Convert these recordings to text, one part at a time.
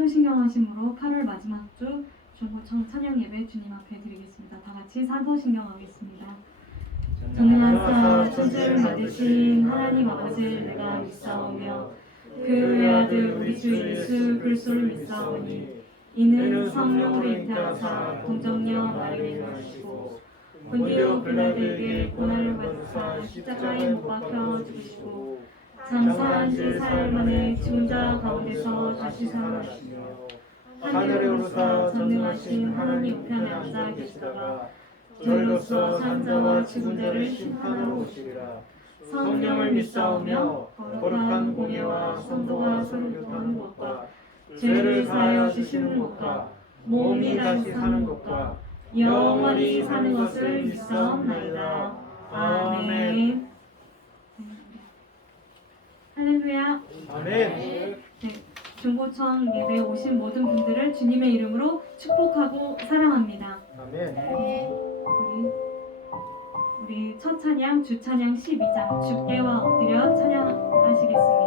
사도신경하심으로 8월 마지막 주 중고청 찬양 예배 주님 앞에 드리겠습니다. 다 같이 사도신경하겠습니다. 전능하사 천주를 만드신 하나님 아버지를 내가 믿사오며 그 외아들 우리 주 예수 그리스도를 믿사오니 이는 성령으로 잉태하사 동정녀 마리아를 낳으시고 본디오 빌라도에게 고난을 받으사 십자가에 못 박혀 죽으시고 장사한 지 사흘 만에 죽은 자 가운데서 다시 살아나시며 하늘에 오르사 전능하신 하나님 우편에 앉아 계시다가 저희로서 산 자와 죽은 자를 심판하러 오시리라. 성령을 믿사오며 거룩한 공예와 성도와 서로 교통하는 것과 죄를 사하여 주시는 것과 몸이 다시 사는 것과 영원히 사는 것을 믿사옵나이다. 아멘. 할렐루야. 아멘. 네, 중고청 예배에 오신 모든 분들을 주님의 이름으로 축복하고 사랑합니다. 아멘. 우리 첫 찬양 주찬양 12장 주께와 엎드려 찬양하시겠습니다.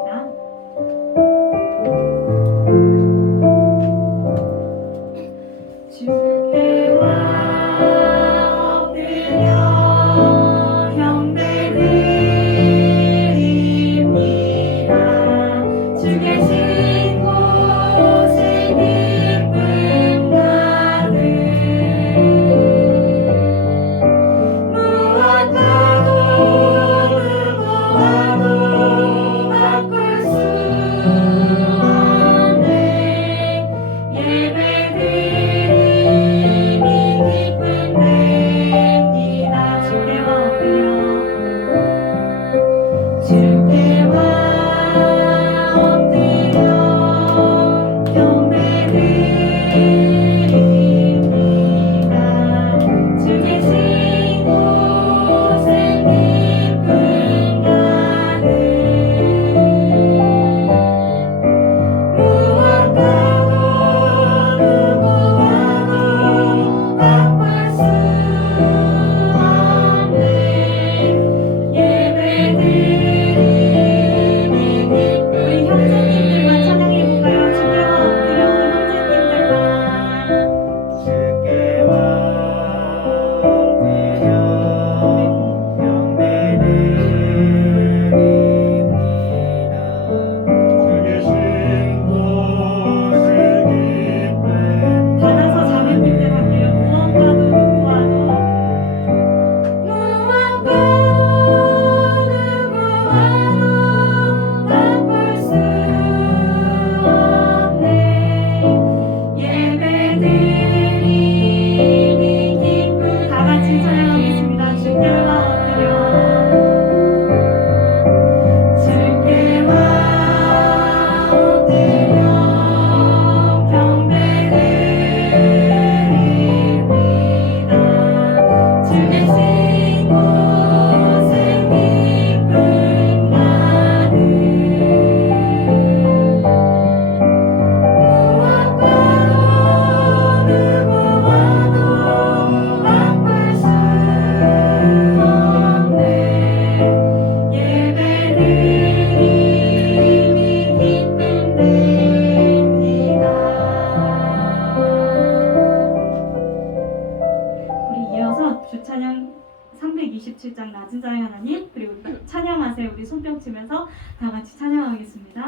주찬양 327장 낮은 자의 하나님 그리고 찬양하세요 우리 손뼉 치면서 다 같이 찬양하겠습니다.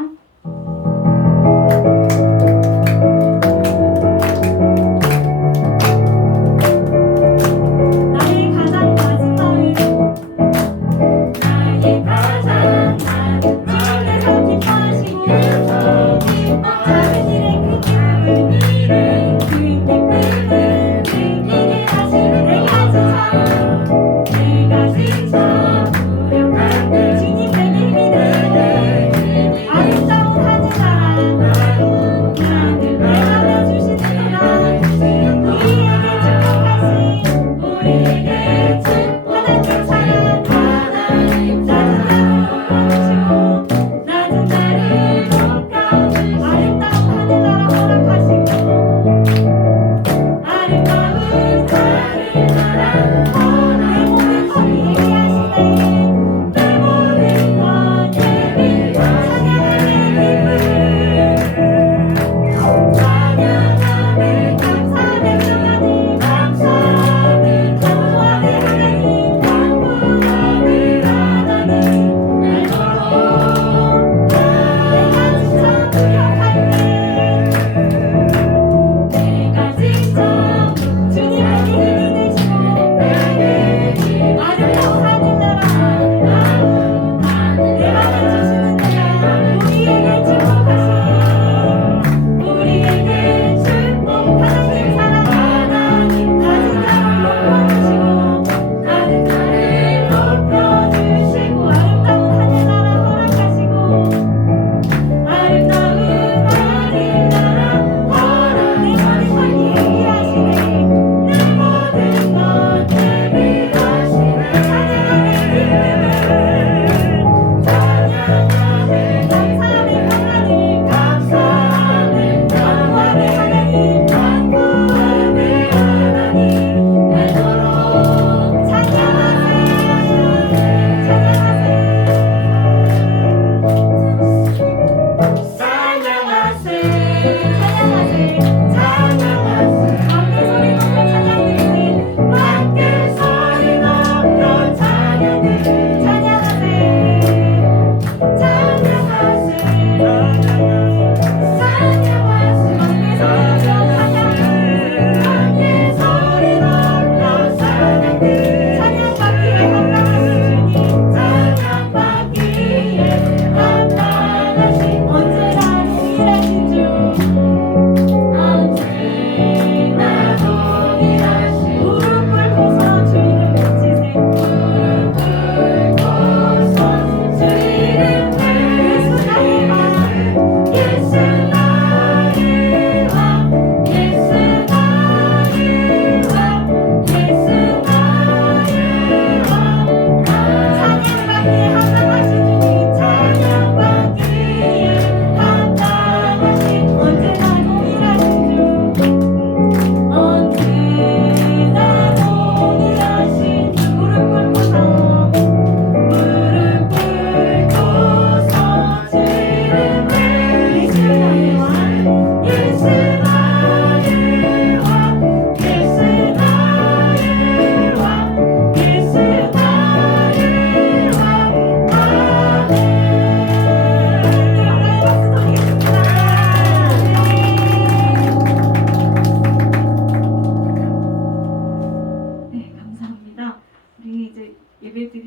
아름다운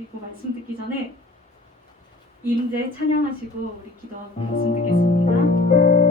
드리고 말씀 듣기 전에 임재 찬양하시고 우리 기도하고 말씀 듣겠습니다.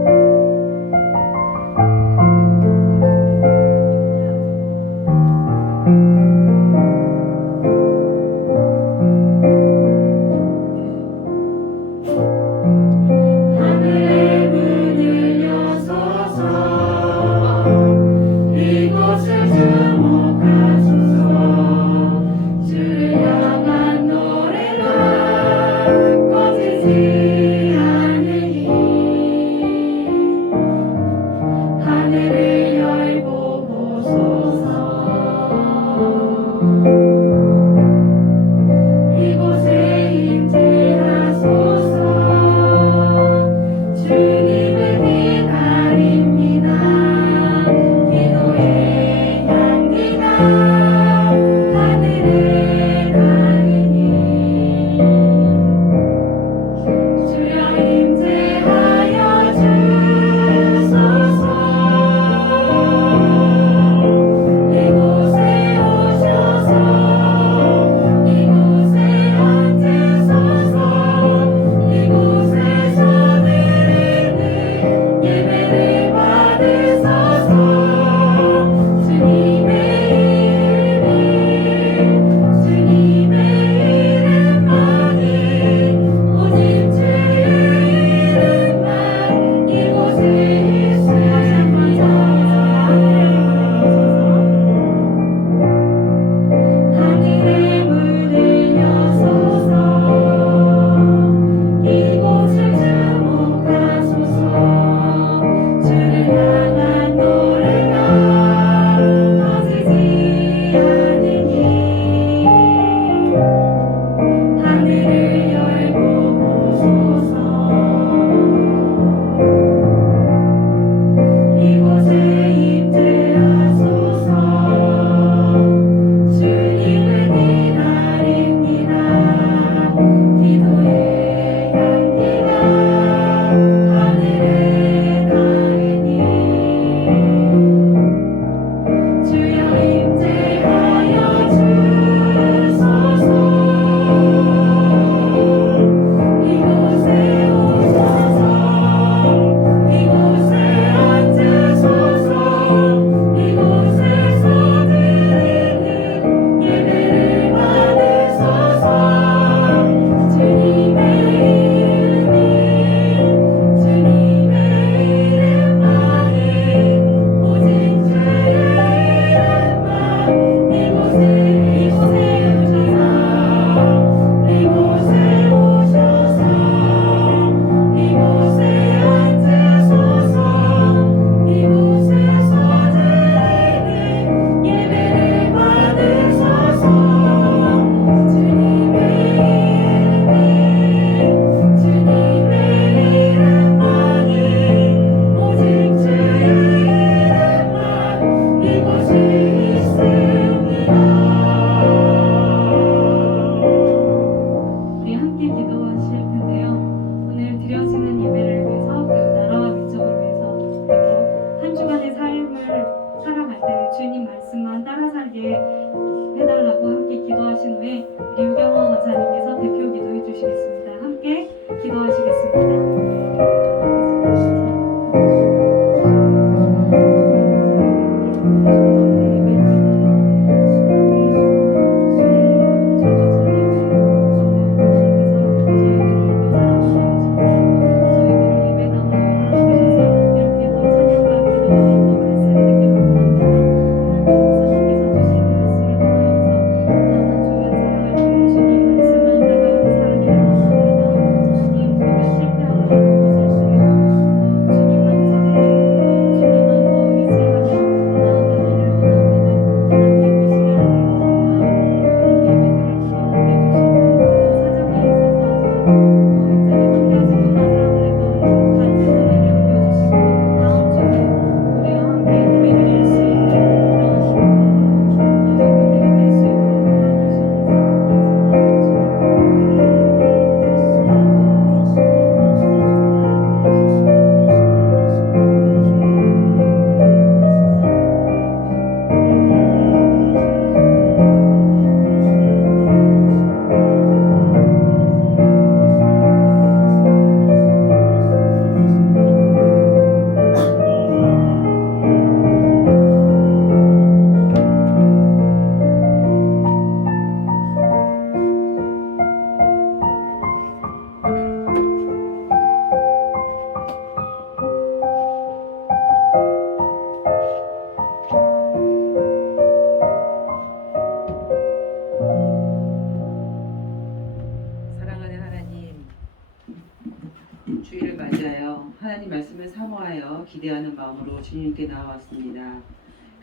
주일을 맞이하여 하나님 말씀을 사모하여 기대하는 마음으로 주님께 나와왔습니다.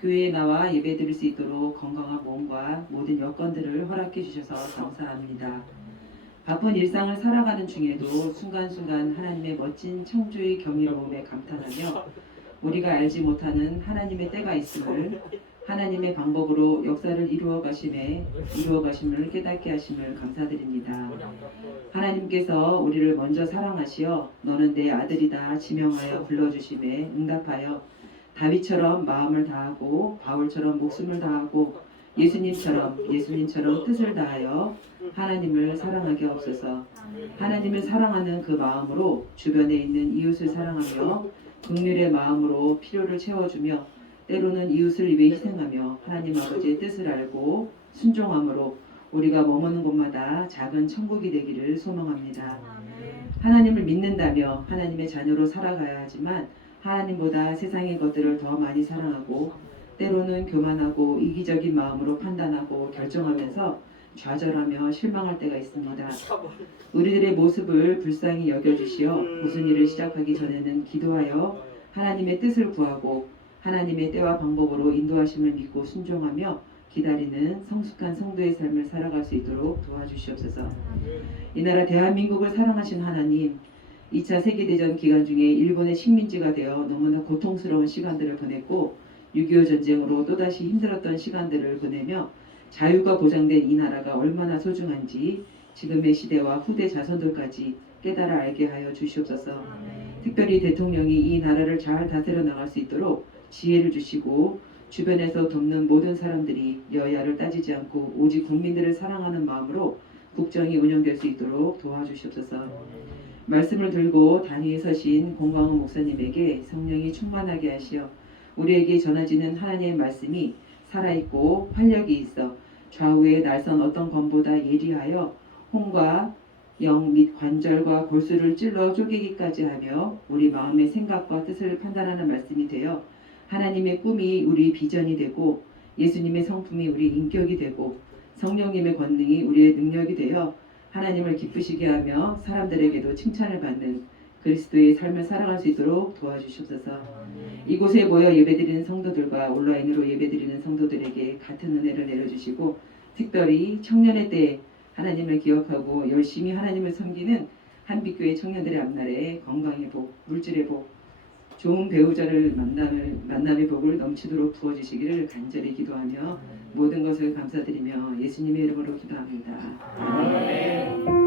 교회에 나와 예배드릴 수 있도록 건강한 몸과 모든 여건들을 허락해 주셔서 감사합니다. 바쁜 일상을 살아가는 중에도 순간순간 하나님의 멋진 창조의 경이로움에 감탄하며 우리가 알지 못하는 하나님의 때가 있음을, 하나님의 방법으로 역사를 이루어 가심을 깨닫게 하심을 감사드립니다. 하나님께서 우리를 먼저 사랑하시어 너는 내 아들이다 지명하여 불러주심에 응답하여 다윗처럼 마음을 다하고 바울처럼 목숨을 다하고 예수님처럼 뜻을 다하여 하나님을 사랑하게 없어서 하나님을 사랑하는 그 마음으로 주변에 있는 이웃을 사랑하며 긍휼의 마음으로 필요를 채워주며 때로는 이웃을 위해 희생하며 하나님 아버지의 뜻을 알고 순종함으로 우리가 머무는 곳마다 작은 천국이 되기를 소망합니다. 하나님을 믿는다며 하나님의 자녀로 살아가야 하지만 하나님보다 세상의 것들을 더 많이 사랑하고 때로는 교만하고 이기적인 마음으로 판단하고 결정하면서 좌절하며 실망할 때가 있습니다. 우리들의 모습을 불쌍히 여겨주시어 무슨 일을 시작하기 전에는 기도하여 하나님의 뜻을 구하고 하나님의 때와 방법으로 인도하심을 믿고 순종하며 기다리는 성숙한 성도의 삶을 살아갈 수 있도록 도와주시옵소서. 이 나라 대한민국을 사랑하신 하나님, 2차 세계대전 기간 중에 일본의 식민지가 되어 너무나 고통스러운 시간들을 보냈고 6.25 전쟁으로 또다시 힘들었던 시간들을 보내며 자유가 보장된 이 나라가 얼마나 소중한지 지금의 시대와 후대 자손들까지 깨달아 알게 하여 주시옵소서. 특별히 대통령이 이 나라를 잘 다스려 나갈 수 있도록 지혜를 주시고 주변에서 돕는 모든 사람들이 여야를 따지지 않고 오직 국민들을 사랑하는 마음으로 국정이 운영될 수 있도록 도와주시옵소서. 말씀을 들고 단위에 서신 공광훈 목사님에게 성령이 충만하게 하시어 우리에게 전해지는 하나님의 말씀이 살아있고 활력이 있어 좌우의 날선 어떤 검보다 예리하여 혼과 영 및 관절과 골수를 찔러 쪼개기까지 하며 우리 마음의 생각과 뜻을 판단하는 말씀이 되어 하나님의 꿈이 우리 비전이 되고 예수님의 성품이 우리 인격이 되고 성령님의 권능이 우리의 능력이 되어 하나님을 기쁘시게 하며 사람들에게도 칭찬을 받는 그리스도의 삶을 살아갈 수 있도록 도와주시옵소서. 이곳에 모여 예배드리는 성도들과 온라인으로 예배드리는 성도들에게 같은 은혜를 내려주시고 특별히 청년의 때에 하나님을 기억하고 열심히 하나님을 섬기는 한빛교회 청년들의 앞날에 건강의 복, 물질의 복, 좋은 배우자를 만남의 복을 넘치도록 부어주시기를 간절히 기도하며 모든 것을 감사드리며 예수님의 이름으로 기도합니다. 아멘.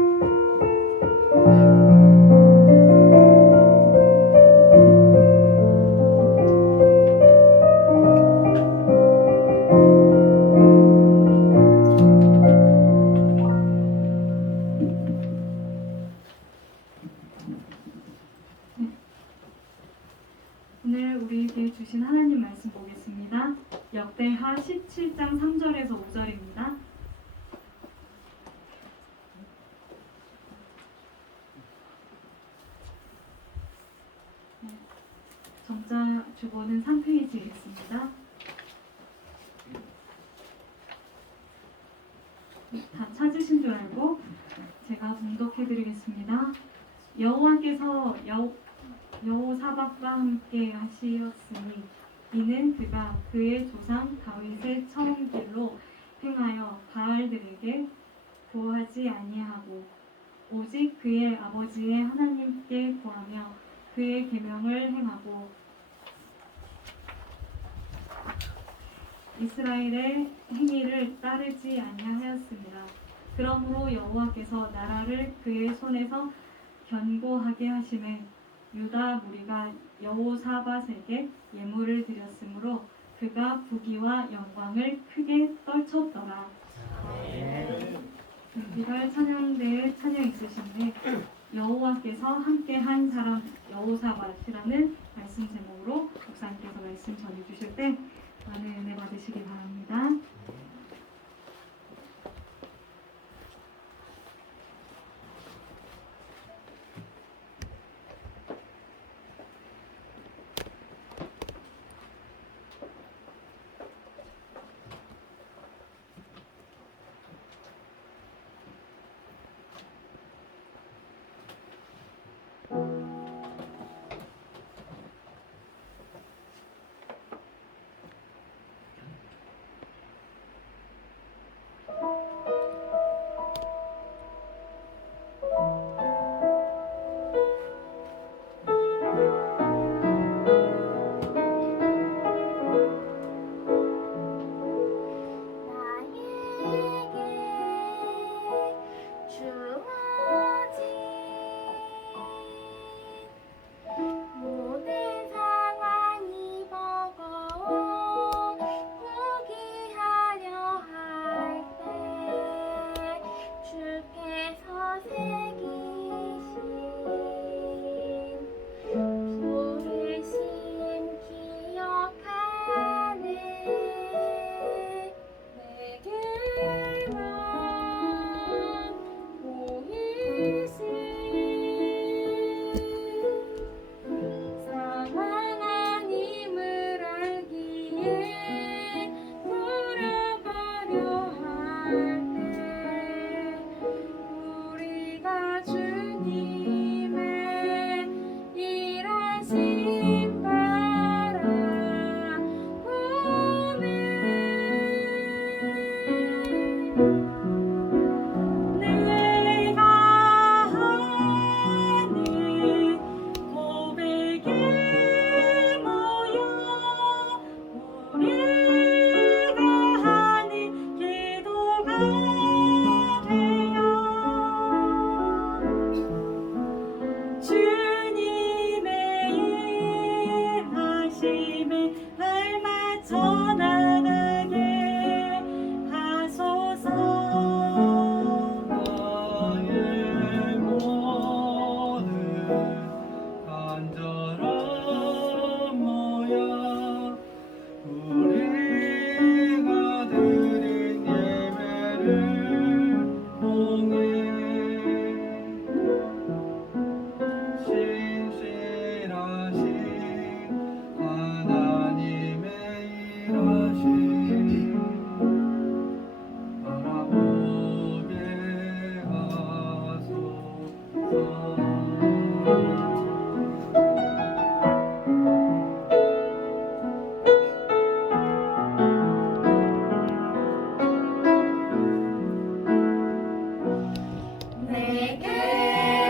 오늘 우리에게 주신 하나님 말씀 보겠습니다. 역대하 17장 3절에서 5절입니다. 정자 주보는 3페이지겠습니다. 다 찾으신 줄 알고 제가 봉독해드리겠습니다. 여호와께서 여호사밧과 함께 하시었으니 이는 그가 그의 조상 다윗의 처음 길로 행하여 바알들에게 구하지 아니하고 오직 그의 아버지의 하나님께 구하며 그의 계명을 행하고 이스라엘의 행위를 따르지 아니하였습니다. 그러므로 여호와께서 나라를 그의 손에서 견고하게 하심에 유다 무리가 여호사밧에게 예물을 드렸으므로 그가 부귀와 영광을 크게 떨쳤더라. 비갈 찬양대에 찬양 있으신데 여호와께서 함께한 사람 여호사밧이라는 말씀 제목으로 목사님께서 말씀 전해주실 때 많은 은혜 받으시기 바랍니다.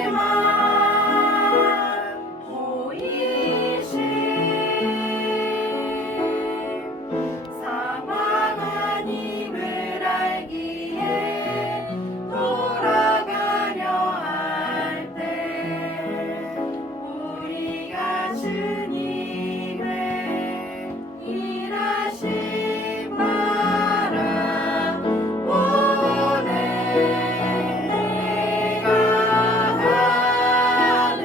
내게만 보이신 사망하님을 알기에 돌아가려 할 때 우리가 주님의 일하심 바라보네. 내가 하는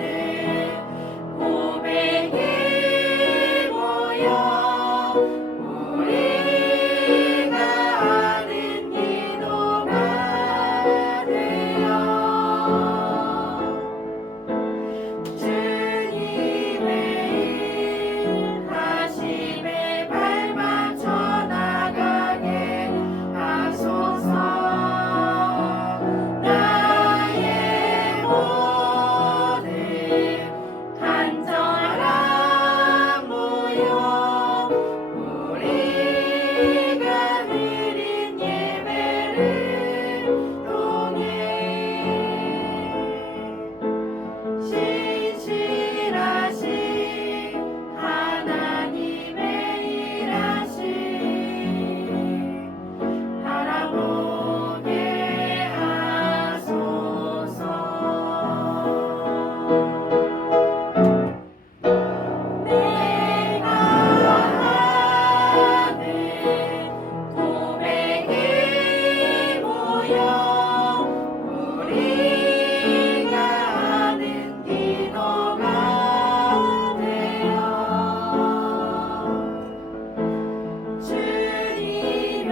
고백이 모여 우리가 하는 기도가 되어 주님의 일하심에 발맞춰 나가게 하소서. 나의 모든 간절한 모여 우리가 드린 예배를 통해 신실하신 하나님의 일하심 바라보게 하소서. 내가 하는 고백이 모여 우리가 하는 기도가 되어 주님의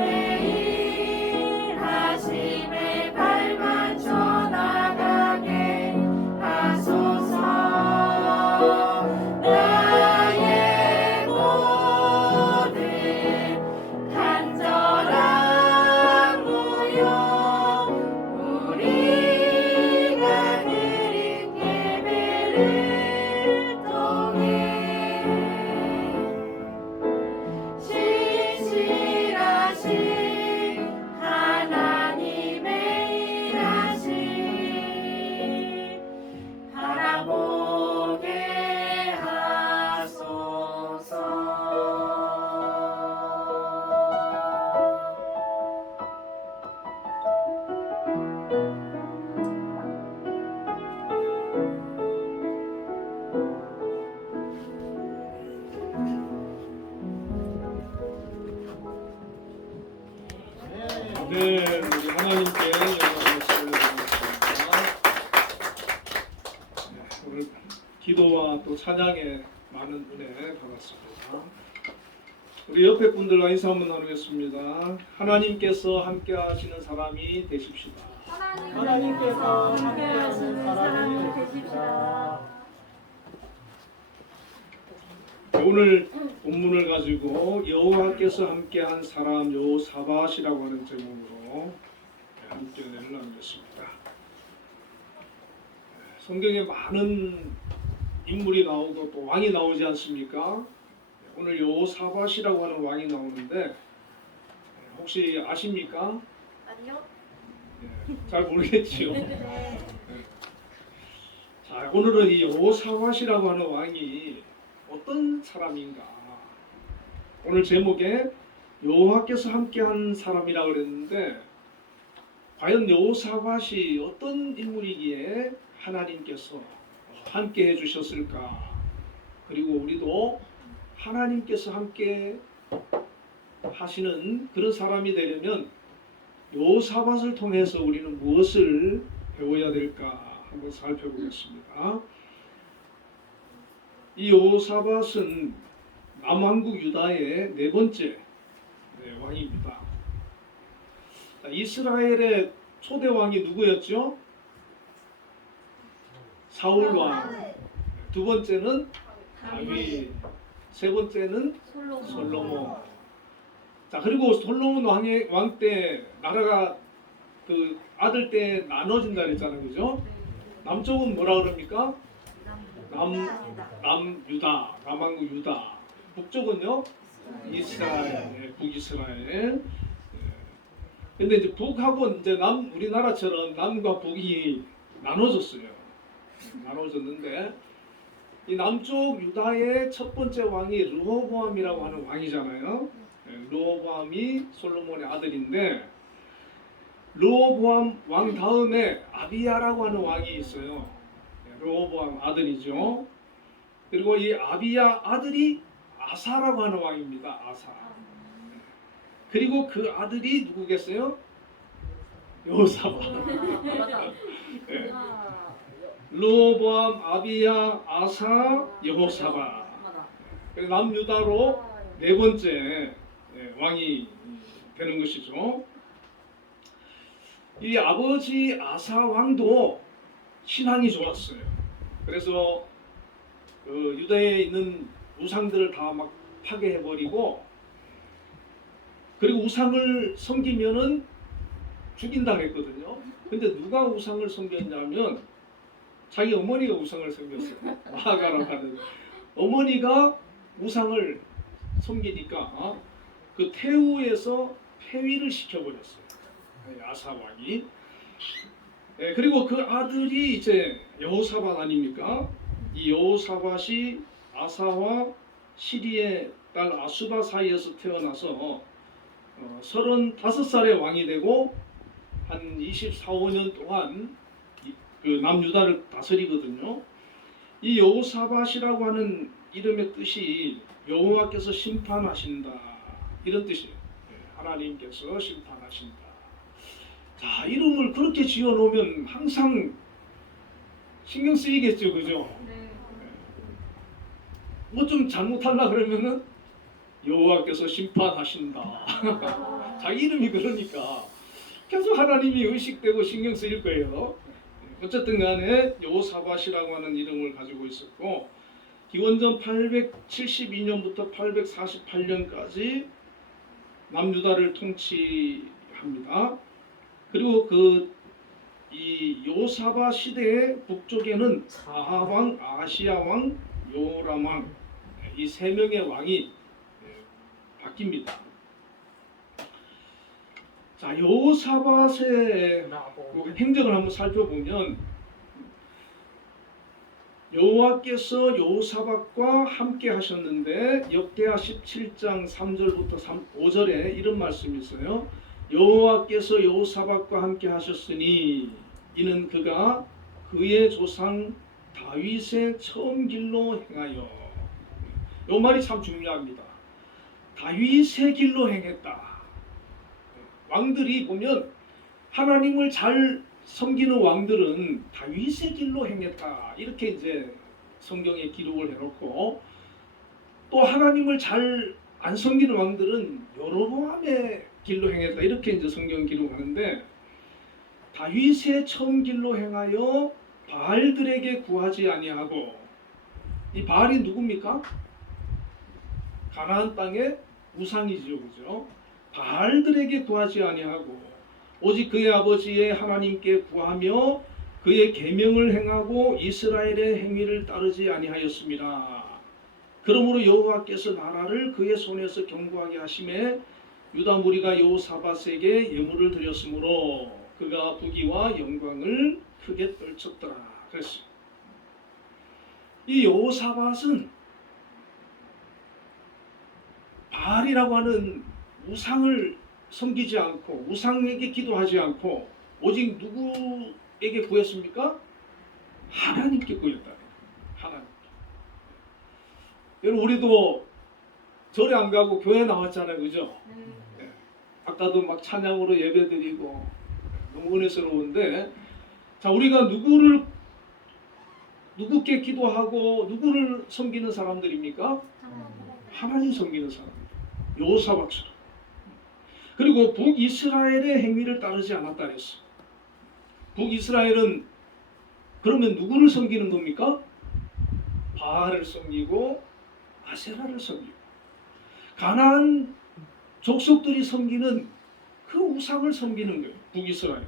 일하심에 발맞춰 나가게 하소서. 나의 모든 간절한 모여 우리가 드린 예배를 통해 신실하신 하나님의 일하심 바라보게 하소서. 네, 우리 하나님께 영광을 돌려드리겠습니다. 오늘 기도와 또 찬양에 많은 은혜 받았습니다. 우리 옆에 분들과 인사 한번 나누겠습니다. 하나님께서 함께 하시는 사람이 되십시다. 하나님께서 함께하시는 사람이 되십시다. 오늘 본문을 가지고 여호와께서 함께한 사람 여호사밧이라고 하는 제목으로 함께 은혜를 나누겠습니다. 성경에 많은 인물이 나오고 또 왕이 나오지 않습니까? 오늘 여호사밧이라고 하는 왕이 나오는데 혹시 아십니까? 아니요. 잘 모르겠지요. 네. 자, 오늘은 이 여호사밧이라고 하는 왕이 어떤 사람인가? 오늘 제목에 여호와께서 함께한 사람이라고 그랬는데 과연 여호사밧이 어떤 인물이기에 하나님께서 함께 해주셨을까? 그리고 우리도 하나님께서 함께 하시는 그런 사람이 되려면 여호사밧을 통해서 우리는 무엇을 배워야 될까 한번 살펴보겠습니다. 이 여호사밧은 남왕국 유다의 네 번째 왕입니다. 이스라엘의 초대 왕이 누구였죠? 사울 왕. 두 번째는 다윗. 세 번째는 솔로몬. 자, 그리고 솔로몬 왕 때 나라가 그 아들 때 나눠진다 그랬잖아요, 그죠? 남쪽은 뭐라 그럽니까? 남유다, 남왕국 유다. 북쪽은요? 이스라엘, 북이스라엘. 근데 이제 북하고 이제 우리나라처럼 남과 북이 나눠졌어요. 나눠졌는데 이 남쪽 유다의 첫 번째 왕이 르호보암이라고 하는 왕이잖아요. 르호보암이 솔로몬의 아들인데 르호보암 왕 다음에 아비야라고 하는 왕이 있어요. 르호보암 아들이죠. 그리고 이 아비야 아들이 아사라고 하는 왕입니다. 아사. 그리고 그 아들이 누구겠어요? 여호사밧. 네. 르호보암, 아비야, 아사, 여호사밧. 남유다로 네 번째 왕이 되는 것이죠. 이 아버지 아사 왕도 신앙이 좋았어요. 그래서 그 유다에 있는 우상들을 다 막 파괴해버리고, 그리고 우상을 섬기면은 죽인다 했거든요. 근데 누가 우상을 섬겼냐면 자기 어머니가 우상을 섬겼어요. 마가라고 하는 어머니가 우상을 섬기니까 그 태우에서 폐위를 시켜버렸어요. 아사 왕이. 그리고 그 아들이 이제 여호사밧 아닙니까? 이 여호사밧이 아사와 시리의 딸 아수바 사이에서 태어나서 35살에 왕이 되고 한 24, 5년 동안 그 남유다를 다스리거든요. 이 여호사밧이라고 하는 이름의 뜻이 여호와께서 심판하신다, 이런 뜻이에요. 하나님께서 심판하신다. 자, 이름을 그렇게 지어놓으면 항상 신경 쓰이겠죠, 그죠? 뭐 좀 잘못하려 그러면은 여호와께서 심판하신다. 자기 이름이 그러니까 계속 하나님이 의식되고 신경 쓰일 거예요. 어쨌든 간에 여호사밧이라고 하는 이름을 가지고 있었고, 기원전 872년부터 848년까지 남유다를 통치합니다. 그리고 이 여호사밧 시대의 북쪽에는 아하왕, 아시아왕, 요람왕, 이 세 명의 왕이 바뀝니다. 자, 여호사밧의 행적을 한번 살펴보면 여호와께서 여호사밧과 함께 하셨는데, 역대하 17장 3절부터 5절에 이런 말씀이 있어요. 여호와께서 여호사밧과 함께 하셨으니 이는 그가 그의 조상 다윗의 처음 길로 행하여. 이 말이 참 중요합니다. 다윗의 길로 행했다. 왕들이 보면 하나님을 잘 섬기는 왕들은 다윗의 길로 행했다, 이렇게 이제 성경에 기록을 해놓고, 또 하나님을 잘 안 섬기는 왕들은 여로보암의 길로 행했다, 이렇게 이제 성경 기록하는데, 다윗의 처음 길로 행하여 바알들에게 구하지 아니하고. 이 바알이 누굽니까? 가나안 땅의 우상이죠, 그죠? 바알들에게 구하지 아니하고 오직 그의 아버지의 하나님께 구하며 그의 계명을 행하고 이스라엘의 행위를 따르지 아니하였습니다. 그러므로 여호와께서 나라를 그의 손에서 견고하게 하심에 유다 무리가 여호사밧에게 예물을 드렸으므로 그가 부귀와 영광을 크게 떨쳤더라 그랬어요. 이 여호사밧은 바알이라고 하는 우상을 섬기지 않고 우상에게 기도하지 않고 오직 누구에게 구했습니까? 하나님께 구했다. 하나님께. 여러분, 우리도 절에 안 가고 교회 나왔잖아요, 그죠? 네. 아까도 막 찬양으로 예배드리고 너무 은혜스러운데, 자, 우리가 누구께 기도하고 누구를 섬기는 사람들입니까? 하나님 섬기는 사람. 여호사밧처럼. 그리고 북이스라엘의 행위를 따르지 않았다 그랬어. 북이스라엘은 그러면 누구를 섬기는 겁니까? 바알을 섬기고 아세라를 섬기고, 가나안 족속들이 섬기는 그 우상을 섬기는 거예요. 북이스라엘.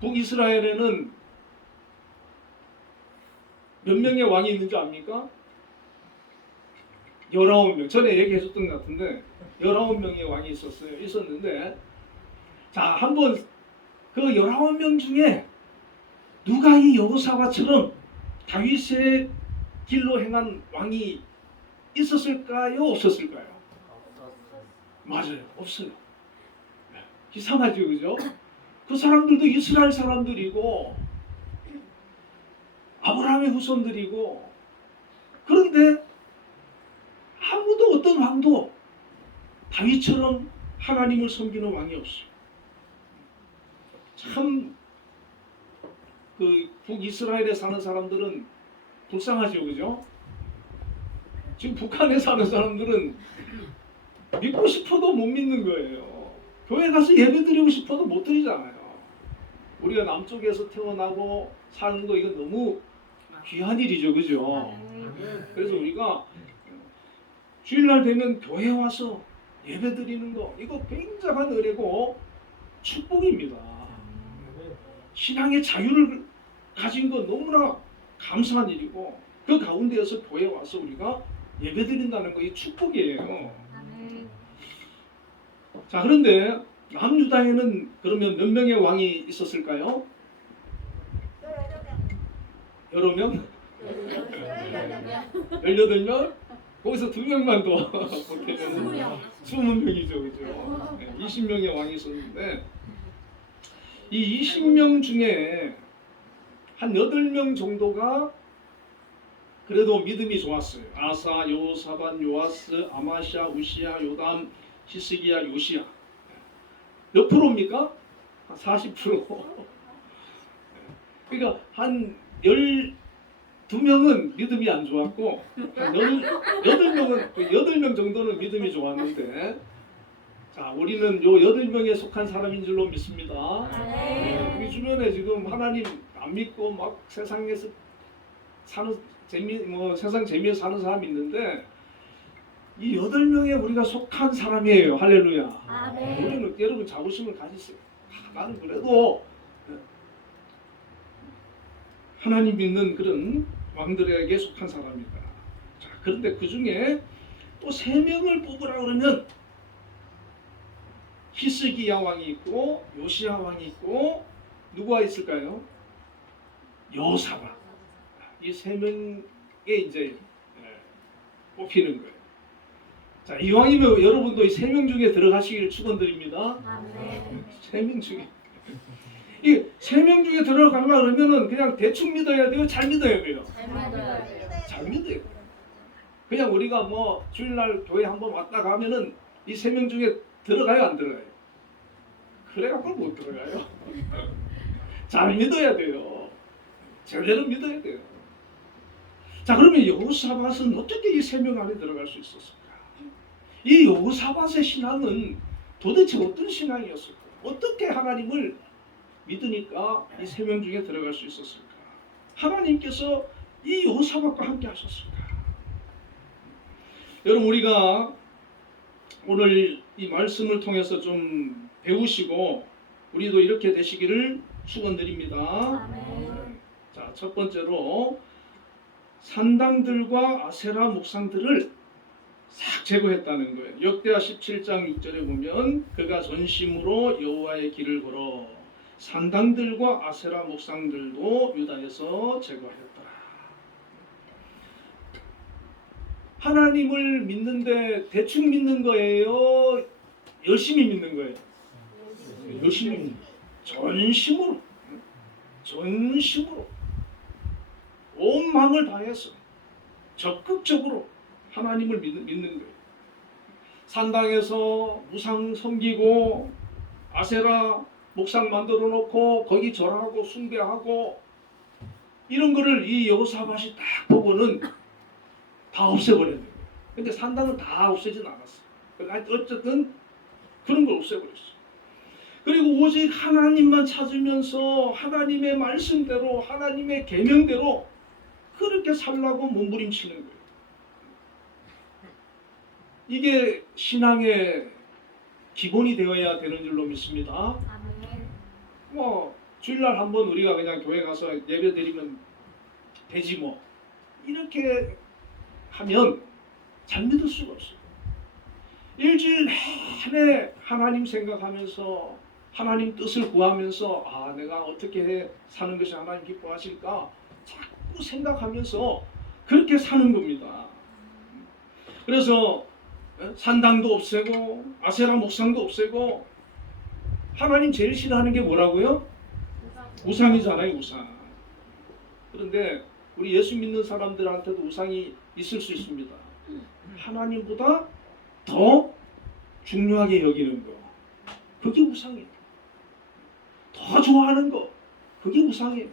북이스라엘에는 몇 명의 왕이 있는지 압니까? 19명. 전에 얘기해줬던 것 같은데 19명의 왕이 있었는데 자, 한번 그 19명 중에 누가 이 여호사밧처럼 다윗의 길로 행한 왕이 있었을까요? 없었을까요? 맞아요. 없어요. 이상하죠, 그죠? 그 사람들도 이스라엘 사람들이고 아브라함의 후손들이고 그런데 아무도 어떤 왕도 다윗처럼 하나님을 섬기는 왕이 없어요. 참 그 북이스라엘에 사는 사람들은 불쌍하죠, 그죠? 지금 북한에 사는 사람들은 믿고 싶어도 못 믿는 거예요. 교회 가서 예배 드리고 싶어도 못 드리잖아요. 우리가 남쪽에서 태어나고 사는 거 이건 너무 귀한 일이죠, 그죠? 그래서 우리가 주일날 되면 교회 와서 예배 드리는 거 이거 굉장한 은혜고 축복입니다. 신앙의 자유를 가진 건 너무나 감사한 일이고 그 가운데에서 교회 와서 우리가 예배 드린다는 거 이 축복이에요. 자, 그런데 남유다에는 그러면 몇 명의 왕이 있었을까요? 여러 명? 18명? 거기서 2명만 더 보태면 20명이죠, 그죠? 20명의 왕이 있었는데 이 20명 중에 한 8명 정도가 그래도 믿음이 좋았어요. 아사, 여호사밧, 요아스, 아마시아, 우시야, 요담, 히스기야, 요시야. 몇 프로입니까? 한 40%. 그러니까 한 12명은 믿음이 안 좋았고 한 8명은 8명 정도는 믿음이 좋았는데 자, 우리는 요 8명에 속한 사람인 줄로 믿습니다. 우리 주변에 지금 하나님 안 믿고 막 세상에서 사는 세상 재미에 사는 사람이 있는데 이 8명에 우리가 속한 사람이에요. 할렐루야. 우리는 여러분 자부심을 가지세요. 나는 그래도 하나님 믿는 그런 왕들에게 속한 사람이다. 자, 그런데 그 중에 또 3명을 뽑으라 그러면 히스기야 왕이 있고 요시야 왕이 있고 누가 있을까요? 여호사밧. 이 3명에 이제 뽑히는 거예요. 자, 이왕이면 여러분도 이 3명 중에 들어가시기를 축원드립니다. 3명 중에. 이 3명 중에 들어가려고 그러면은 그냥 대충 믿어야 돼요? 잘 믿어야 돼요? 잘 믿어야 돼요. 그냥 우리가 뭐 주일날 교회 한번 왔다 가면은 이 3명 중에 들어가요, 안 들어가요? 그래갖고 못 들어가요. 잘 믿어야 돼요. 제대로 믿어야 돼요. 자, 그러면 여호사밧은 어떻게 이 3명 안에 들어갈 수 있었을까? 이 여호사밧의 신앙은 도대체 어떤 신앙이었을까? 어떻게 하나님을 믿으니까 이 3명 중에 들어갈 수 있었을까? 하나님께서 이 여호사밧과 함께 하셨을까? 여러분, 우리가 오늘 이 말씀을 통해서 좀 배우시고 우리도 이렇게 되시기를 축원드립니다. 자, 첫 번째로 산당들과 아세라 목상들을 싹 제거했다는 거예요. 역대하 17장 6절에 보면 그가 전심으로 여호와의 길을 걸어 산당들과 아세라 목상들도 유다에서 제거하였더라. 하나님을 믿는데 대충 믿는 거예요? 열심히 믿는 거예요? 열심히 믿는 거예요. 전심으로 온 마음을 다해서 적극적으로 하나님을 믿는 거예요. 산당에서 무상 섬기고 아세라 목상 만들어 놓고 거기 절하고 숭배하고 이런 거를 이 여호사밧이 딱 보고는 다 없애버렸는 거예요. 근데 산당은 다 없애진 않았어요. 어쨌든 그런 걸 없애버렸어요. 그리고 오직 하나님만 찾으면서 하나님의 말씀대로 하나님의 계명대로 그렇게 살라고 몸부림치는 거예요. 이게 신앙의 기본이 되어야 되는 줄로 믿습니다. 뭐 주일날 한번 우리가 그냥 교회 가서 예배 드리면 되지 뭐. 이렇게 하면 잘 믿을 수가 없어요. 일주일 내내 하나님 생각하면서 하나님 뜻을 구하면서 내가 어떻게 사는 것이 하나님 기뻐하실까 자꾸 생각하면서 그렇게 사는 겁니다. 그래서 산당도 없애고 아세라 목상도 없애고 하나님 제일 싫어하는 게 뭐라고요? 우상이잖아요, 우상. 그런데 우리 예수 믿는 사람들한테도 우상이 있을 수 있습니다. 하나님보다 더 중요하게 여기는 거, 그게 우상이에요. 더 좋아하는 거, 그게 우상이에요.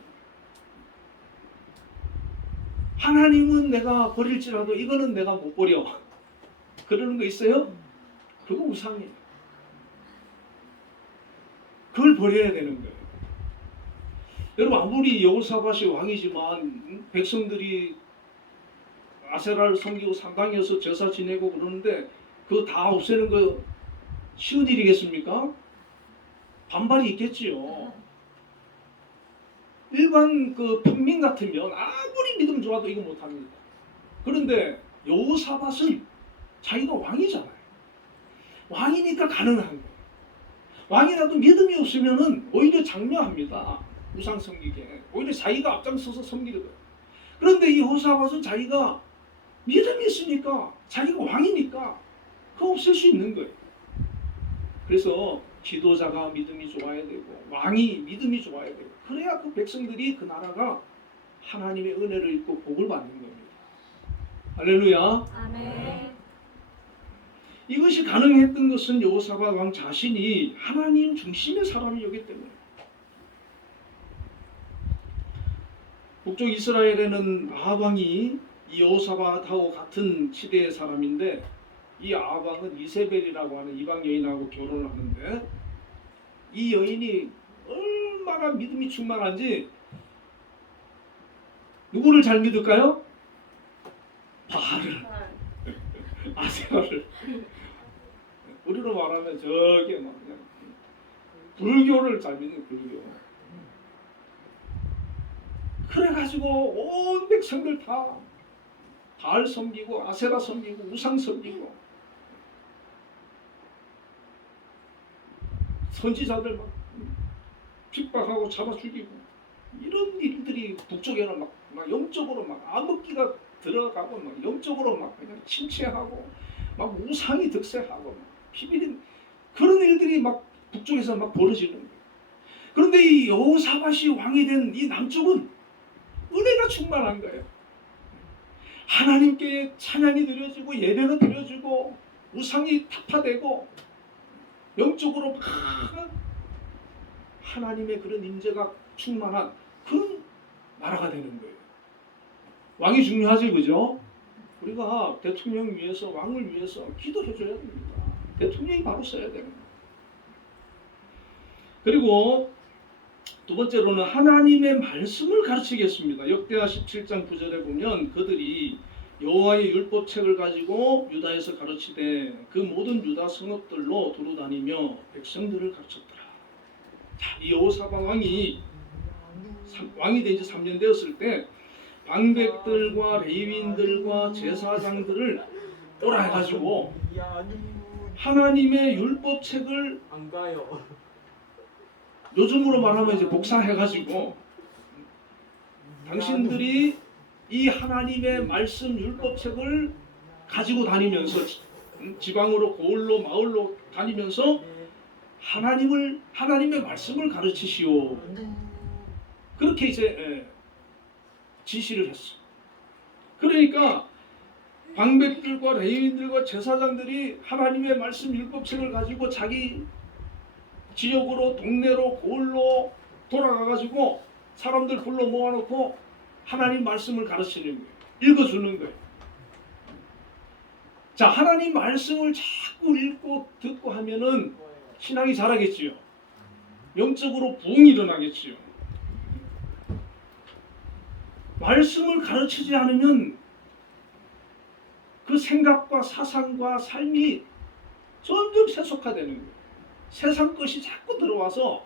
하나님은 내가 버릴지라도 이거는 내가 못 버려, 그러는 거 있어요? 그거 우상이에요. 그걸 버려야 되는 거예요. 여러분, 아무리 여호사밧이 왕이지만 백성들이 아세라를 섬기고 산당에서 제사 지내고 그러는데 그거 다 없애는 거 쉬운 일이겠습니까? 반발이 있겠지요. 일반 그 평민 같으면 아무리 믿음 좋아도 이거 못합니다. 그런데 여호사밧은 자기가 왕이잖아요. 왕이니까 가능한 거예요. 왕이라도 믿음이 없으면은 오히려 장려합니다. 우상 섬기게. 오히려 자기가 앞장서서 섬기거든. 그런데 이 여호사밧은 자기가 믿음이 있으니까, 자기가 왕이니까 그거 없앨 수 있는 거예요. 그래서 지도자가 믿음이 좋아야 되고 왕이 믿음이 좋아야 되고, 그래야 그 백성들이 그 나라가 하나님의 은혜를 입고 복을 받는 겁니다. 할렐루야. 아멘. 이것이 가능했던 것은 여호사밧 왕 자신이 하나님 중심의 사람이었기 때문에. 북쪽 이스라엘에는 아합 왕이 이 여호사밧하고 같은 시대의 사람인데, 이 아합 왕은 이세벨이라고 하는 이방 여인하고 결혼을 하는데, 이 여인이 얼마나 믿음이 충만한지 누구를 잘 믿을까요? 바알을, 아세라를. 우리로 말하면 저게 막 그냥 불교를 잘 믿는 불교. 그래가지고 온 백성들 다 바알 섬기고 아세라 섬기고 우상 섬기고, 선지자들 막 핍박하고 잡아 죽이고, 이런 일들이 북쪽에는 막 영적으로 막 암흑기가 들어가고, 막 영적으로 막 그냥 침체하고, 막 우상이 득세하고, 막 비밀인 그런 일들이 막 북쪽에서 막 벌어지는 거예요. 그런데 이 여호사밧이 왕이 된 이 남쪽은 은혜가 충만한 거예요. 하나님께 찬양이 드려지고 예배가 드려지고 우상이 타파되고, 영적으로 막 하나님의 그런 임재가 충만한 그런 나라가 되는 거예요. 왕이 중요하지, 그죠? 우리가 대통령 위해서, 왕을 위해서 기도해줘야 됩니다. 대통령이 바로 써야 되는 거예요. 그리고 두 번째로는 하나님의 말씀을 가르치겠습니다. 역대하 17장 9절에 보면 그들이 여호와의 율법책을 가지고 유다에서 가르치되 그 모든 유다 성읍들로 두루다니며 백성들을 가르쳤더라. 자, 이 여호사밧 왕이 된 지 3년 되었을 때 방백들과 레위인들과 제사장들을 오라 해가지고 하나님의 율법책을 안 가요. 요즘으로 말하면 이제 복사해가지고 당신들이 이 하나님의 말씀 율법책을 가지고 다니면서 지방으로 고을로 마을로 다니면서 하나님의 말씀을 가르치시오. 그렇게 이제 지시를 했어. 그러니까 방백들과 레위인들과 제사장들이 하나님의 말씀 율법책을 가지고 자기 지역으로, 동네로, 고을로 돌아가가지고 사람들 불러 모아놓고 하나님 말씀을 가르치는 거예요. 읽어주는 거예요. 자, 하나님 말씀을 자꾸 읽고 듣고 하면은 신앙이 자라겠지요. 영적으로 부흥이 일어나겠지요. 말씀을 가르치지 않으면 그 생각과 사상과 삶이 점점 세속화되는 거예요. 세상 것이 자꾸 들어와서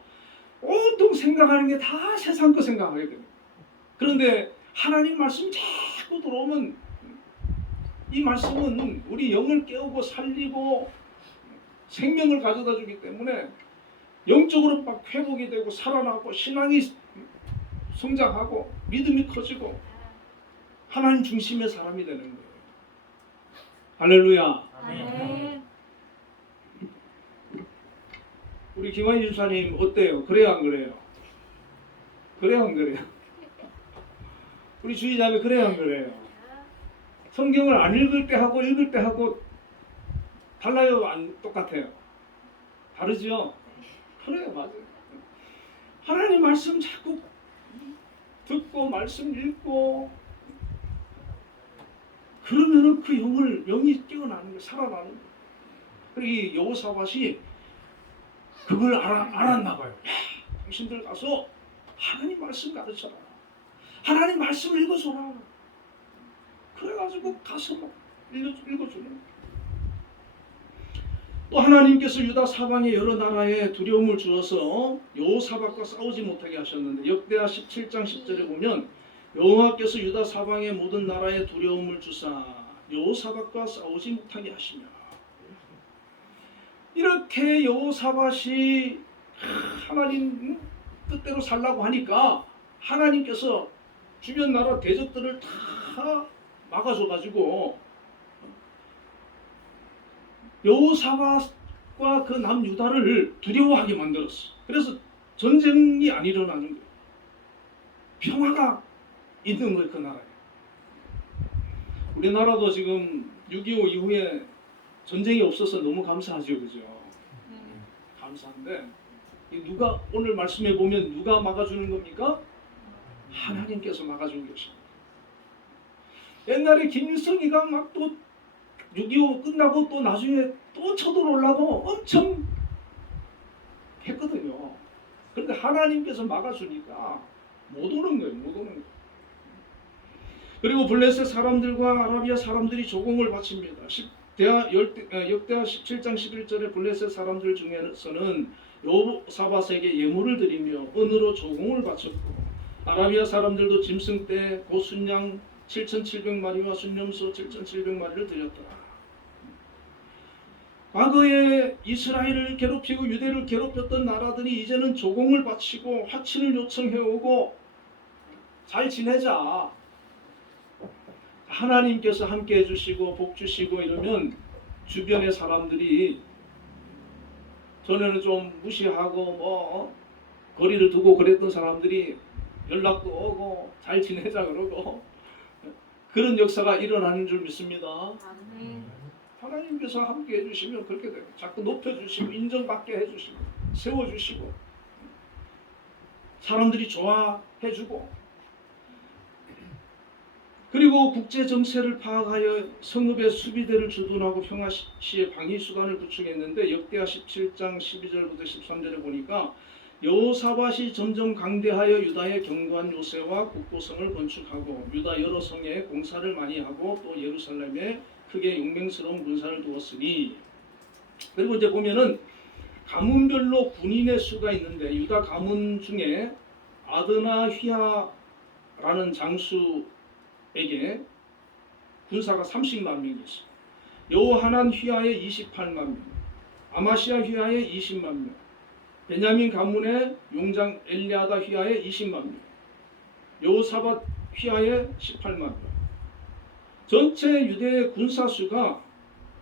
온통 생각하는 게 다 세상 것 생각하게 됩니다. 그런데 하나님 말씀 자꾸 자꾸 들어오면 이 말씀은 우리 영을 깨우고 살리고 생명을 가져다 주기 때문에 영적으로 막 회복이 되고 살아나고 신앙이 성장하고 믿음이 커지고 하나님 중심의 사람이 되는 거예요. 할렐루야. 아멘. 우리 김한희 주사님 어때요? 그래요 안 그래요? 그래요 안 그래요? 우리 주의자매 그래요 안 그래요? 성경을 안 읽을 때 하고 읽을 때 하고 달라요? 안 똑같아요? 다르죠? 그래요, 맞아요. 하나님 말씀 자꾸 듣고 말씀 읽고 그러면은 그 영이 깨어나는 거예요. 살아나는 거예요. 그리고 이 여호사밧이 그걸 알았나 봐요. 야, 당신들 가서 하나님 말씀 가르쳐라. 하나님 말씀을 읽어줘라. 그래가지고 가서 막 읽어주는 거예요. 또 하나님께서 유다 사방의 여러 나라에 두려움을 주어서 여호사밧과 싸우지 못하게 하셨는데 역대하 17장 10절에 보면 여호와께서 유다 사방의 모든 나라에 두려움을 주사 여호사밧과 싸우지 못하게 하시며 이렇게 여호사밧이 하나님 뜻대로 살라고 하니까 하나님께서 주변 나라 대적들을 다 막아줘가지고 여호사밧과 그 남유다를 두려워하게 만들었어. 그래서 전쟁이 안 일어나는 거예요. 평화가 있는 거예요, 그 나라에. 우리나라도 지금 6.25 이후에 전쟁이 없어서 너무 감사하죠, 그죠? 감사한데 누가 오늘 말씀해 보면 누가 막아주는 겁니까? 하나님께서 막아준 것입니다. 옛날에 김일성이가 막 또 6.25 끝나고 또 나중에 또 쳐들어오려고 엄청 했거든요. 그런데 하나님께서 막아주니까 못 오는 거예요. 못 오는 거예요. 그리고 블레셋 사람들과 아라비아 사람들이 조공을 바칩니다. 역대하 17장 11절에 블레셋 사람들 중에서는 여호사밧에게 예물을 드리며 은으로 조공을 바쳤고 아라비아 사람들도 짐승 떼 고순양 7,700마리와 순념소 7,700마리를 드렸더라. 과거에 이스라엘을 괴롭히고 유대를 괴롭혔던 나라들이 이제는 조공을 바치고 화친을 요청해오고 잘 지내자. 하나님께서 함께 해주시고 복 주시고 이러면 주변의 사람들이 전에는 좀 무시하고 뭐 거리를 두고 그랬던 사람들이 연락도 오고 잘 지내자 그러고 그런 역사가 일어나는 줄 믿습니다. 아멘. 하나님께서 함께 해주시면 그렇게 돼요. 자꾸 높여주시고 인정받게 해주시고 세워주시고 사람들이 좋아해주고 그리고 국제 정세를 파악하여 성읍의 수비대를 주둔하고 평화시에 방위수단을 구축했는데 역대하 17장 12절부터 13절에 보니까 여호사밧이 점점 강대하여 유다의 견고한 요새와 국보성을 건축하고 유다 여러 성에 공사를 많이 하고 또 예루살렘에 크게 용맹스러운 군사를 두었으니 그리고 이제 보면은 가문별로 군인의 수가 있는데 유다 가문 중에 아드나 휘하라는 장수에게 군사가 30만 명이 있어요. 여호하난 휘하에 28만 명, 아마시아 휘하에 20만 명, 베냐민 가문의 용장 엘리아다 휘하에 20만 명, 여호사밧 휘하에 18만 명. 전체 유대의 군사수가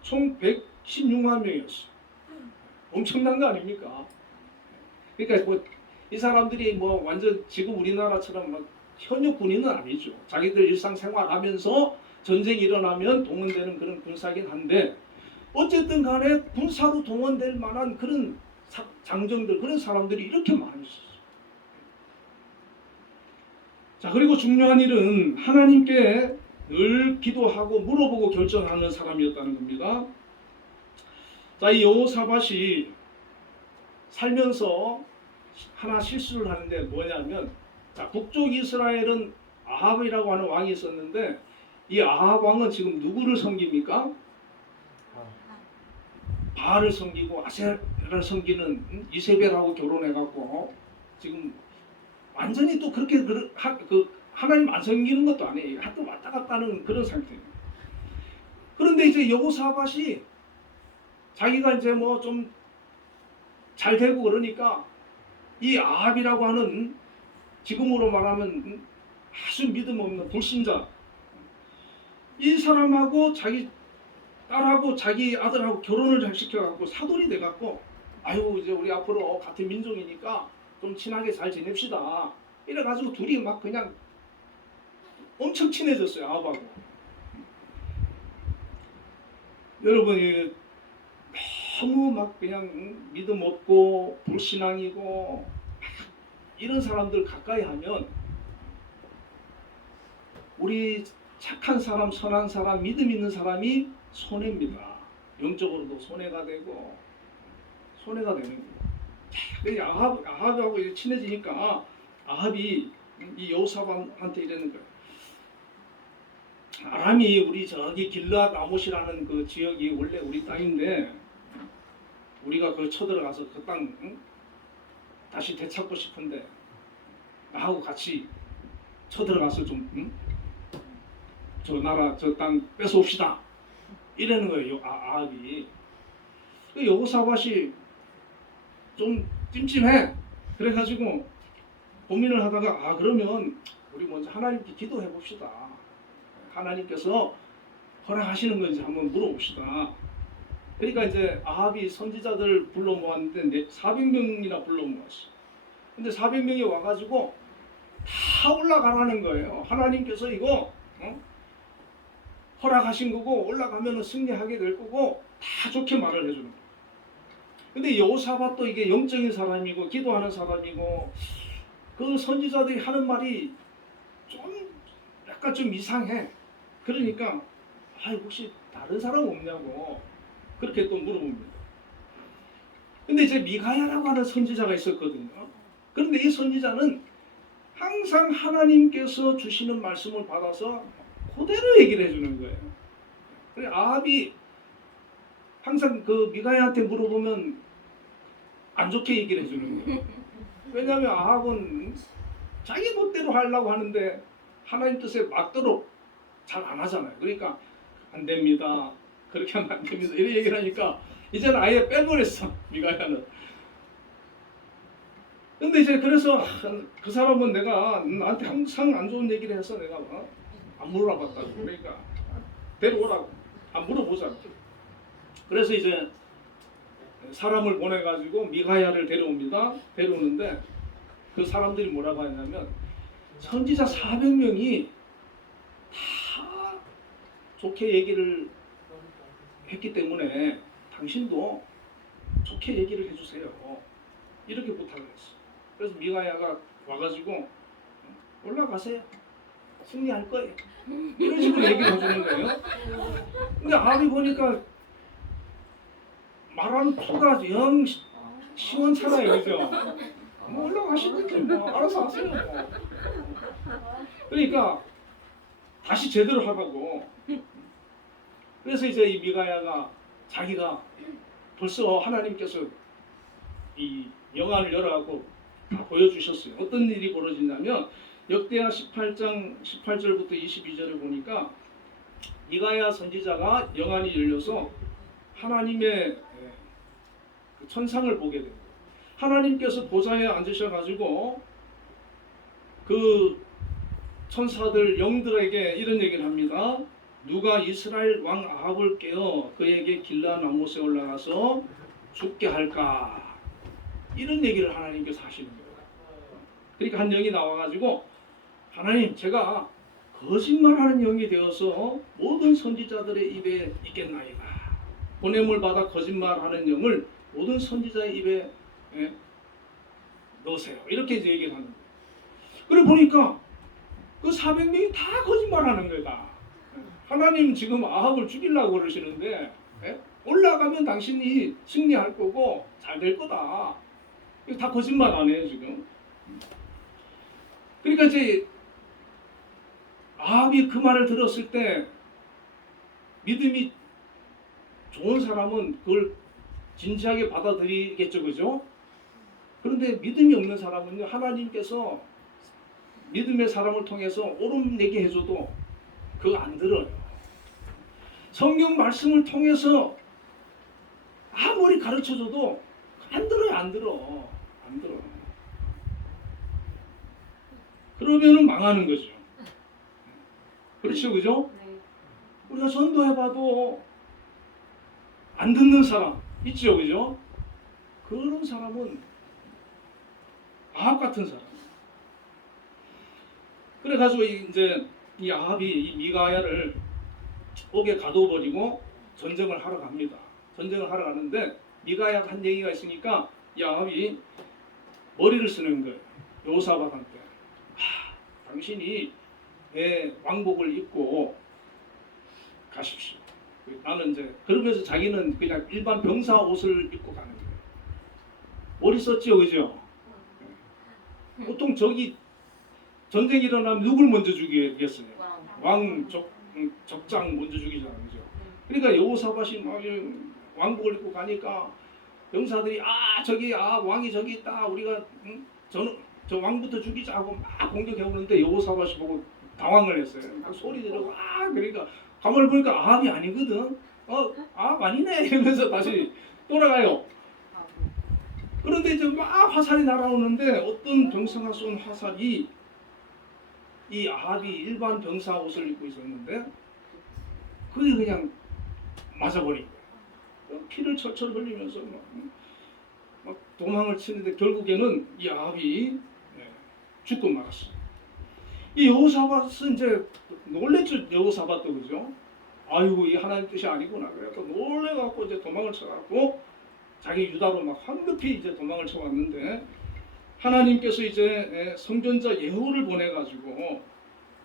총 116만 명이었어요. 엄청난 거 아닙니까? 그러니까 뭐 이 사람들이 뭐 완전 지금 우리나라처럼 막 현역 군인은 아니죠. 자기들 일상생활하면서 전쟁이 일어나면 동원되는 그런 군사긴 한데 어쨌든 간에 군사로 동원될 만한 그런 장정들, 그런 사람들이 이렇게 많이 있었어요. 자, 그리고 중요한 일은 하나님께 늘 기도하고 물어보고 결정하는 사람이었다는 겁니다. 자, 이 여호사밧이 살면서 하나 실수를 하는데 뭐냐면 자, 북쪽 이스라엘은 아합이라고 하는 왕이 있었는데 이 아합 왕은 지금 누구를 섬깁니까? 바알을 섬기고 아세라를 섬기는 이세벨하고 결혼해갖고 지금 완전히 또 그렇게 하나님 안 섬기는 것도 아니에요. 하여튼 왔다 갔다 하는 그런 상태예요. 그런데 이제 여호사밧이 자기가 이제 뭐 좀 잘 되고 그러니까 이 아합이라고 하는 지금으로 말하면 아주 믿음 없는 불신자, 이 사람하고 자기 딸하고 자기 아들하고 결혼을 시켜갖고 사돈이 돼갖고, 아유 이제 우리 앞으로 같은 민족이니까 좀 친하게 잘 지냅시다. 이래가지고 둘이 막 그냥 엄청 친해졌어요, 아합하고. 여러분이 너무 막 그냥 믿음 없고 불신앙이고 이런 사람들 가까이 하면 우리 착한 사람, 선한 사람, 믿음 있는 사람이 손해입니다. 영적으로도 손해가 되고 손해가 되는 거예요. 아합하고 이제 친해지니까 아합이 이 여호사밧한테 이러는 거예요. 아람이 우리 저기 길르앗 아못이라는 그 지역이 원래 우리 땅인데 우리가 그 쳐들어가서 그 땅 다시 되찾고 싶은데 나하고 같이 쳐들어가서 좀 저 나라 저 땅 뺏어옵시다 이러는 거예요. 아합이. 여호사밧이 좀 찜찜해. 그래가지고 고민을 하다가 그러면 우리 먼저 하나님께 기도해 봅시다. 하나님께서 허락하시는 건지 한번 물어봅시다. 그러니까 이제 아합이 선지자들 불러 모았는데 400명이나 불러 모았어. 근데 400명이 와가지고 다 올라가라는 거예요. 하나님께서 이거 허락하신 거고 올라가면 승리하게 될 거고 다 좋게 말을 해주는 거예요. 근데 여호사밧도 이게 영적인 사람이고 기도하는 사람이고 그 선지자들이 하는 말이 좀 약간 좀 이상해. 그러니까 혹시 다른 사람 없냐고 그렇게 또 물어봅니다. 근데 이제 미가야라고 하는 선지자가 있었거든요. 그런데 이 선지자는 항상 하나님께서 주시는 말씀을 받아서 그대로 얘기를 해주는 거예요. 그래 아합이 항상 그 미가야한테 물어보면 안 좋게 얘기를 해주는 거예요. 왜냐하면 아합은 자기 멋대로 하려고 하는데 하나님 뜻에 맞도록 잘 안 하잖아요. 그러니까 안 됩니다. 그렇게 하면 안 됩니다. 이런 얘기를 하니까 이제는 아예 빼버렸어, 미가야는. 근데 이제 그래서 그 사람은 내가 나한테 항상 안 좋은 얘기를 해서 내가 안 물어봤다고. 그러니까 데려오라고. 안 물어보자. 그래서 이제 사람을 보내가지고 미가야를 데려옵니다. 데려오는데 그 사람들이 뭐라고 하냐면 선지자 400명이 다 좋게 얘기를 했기 때문에 당신도 좋게 얘기를 해주세요. 이렇게 부탁을 했어. 그래서 미가야가 와가지고 올라가세요. 승리할 거예요. 이런 식으로 얘기를 해주는 거예요. 근데 아합이 보니까 말하는 투가 영 시원찮아요. 그죠? 뭐 올라가시든지 뭐 알아서 하세요. 뭐. 그러니까 다시 제대로 하라고. 그래서 이제 이 미가야가 자기가 벌써 하나님께서 이 영안을 열어갖고 다 보여주셨어요. 어떤 일이 벌어지냐면 역대하 18장 18절부터 22절을 보니까 미가야 선지자가 영안이 열려서 하나님의 그 천상을 보게 됩니다. 하나님께서 보좌에 앉으셔가지고 그 천사들 영들에게 이런 얘기를 합니다. 누가 이스라엘 왕 아합을 깨어 그에게 길르앗 아못에 올라가서 죽게 할까? 이런 얘기를 하나님께서 하시는 거예요. 그러니까 한 영이 나와가지고 하나님, 제가 거짓말하는 영이 되어서 모든 선지자들의 입에 있겠나이다. 보냄을 받아 거짓말하는 영을 모든 선지자의 입에 넣으세요. 이렇게 이제 얘기를 하는 거예요. 그래 보니까 그 400명이 다 거짓말하는 거다. 하나님 지금 아합을 죽이려고 그러시는데 올라가면 당신이 승리할 거고 잘 될 거다. 이거 다 거짓말 안 해요 지금. 그러니까 이제 아합이 그 말을 들었을 때 믿음이 좋은 사람은 그걸 진지하게 받아들이겠죠, 그죠? 그런데 믿음이 없는 사람은요, 하나님께서 믿음의 사람을 통해서 옳은 얘기 해줘도 그거 안 들어요. 성경 말씀을 통해서 아무리 가르쳐줘도 안 들어요. 안 들어. 그러면은 망하는 거죠. 그렇죠, 그죠? 네. 우리가 전도해봐도 안 듣는 사람 있죠, 그죠? 그런 사람은 아합 같은 사람. 그래가지고 이제 이 아합이 이 미가야를 옥에 가둬버리고 전쟁을 하러 갑니다. 전쟁을 하러 가는데 미가야가 한 얘기가 있으니까 이 아합이 머리를 쓰는 거예요. 여호사밧한테. 당신이 내 왕복을 입고 가십시오. 나는 이제 그러면서 자기는 그냥 일반 병사 옷을 입고 가는 거예요. 머리 썼지요, 그죠? 보통 저기 전쟁이 일어나면 누굴 먼저 죽이겠어요? 적장 먼저 죽이잖아요, 그죠? 그러니까 여호사밧이 막 왕복을 입고 가니까 병사들이 왕이 저기 있다, 우리가 저 왕부터 죽이자 하고 막 공격해 오는데 여호사밧이 보고 당황을 했어요. 막 소리 지르고 그러니까 가만히 보니까 아합이 아니거든. 아합 아니네 이러면서 다시 돌아가요. 그런데 이제 막 화살이 날아오는데 어떤 병사가 쏜 화살이 이 아합이 일반 병사 옷을 입고 있었는데 그게 그냥 맞아버린 거예요. 피를 철철 흘리면서 막 도망을 치는데 결국에는 이 아합이 죽고 말았어요. 이 여호사밧은 이제 놀랬죠. 여호사밧도 그죠? 아이고 이 하나님 뜻이 아니구나. 그래서 놀래갖고 이제 도망을 쳐갖고 자기 유다로 막 황급히 이제 도망을 쳐왔는데 하나님께서 이제 선견자 예후를 보내가지고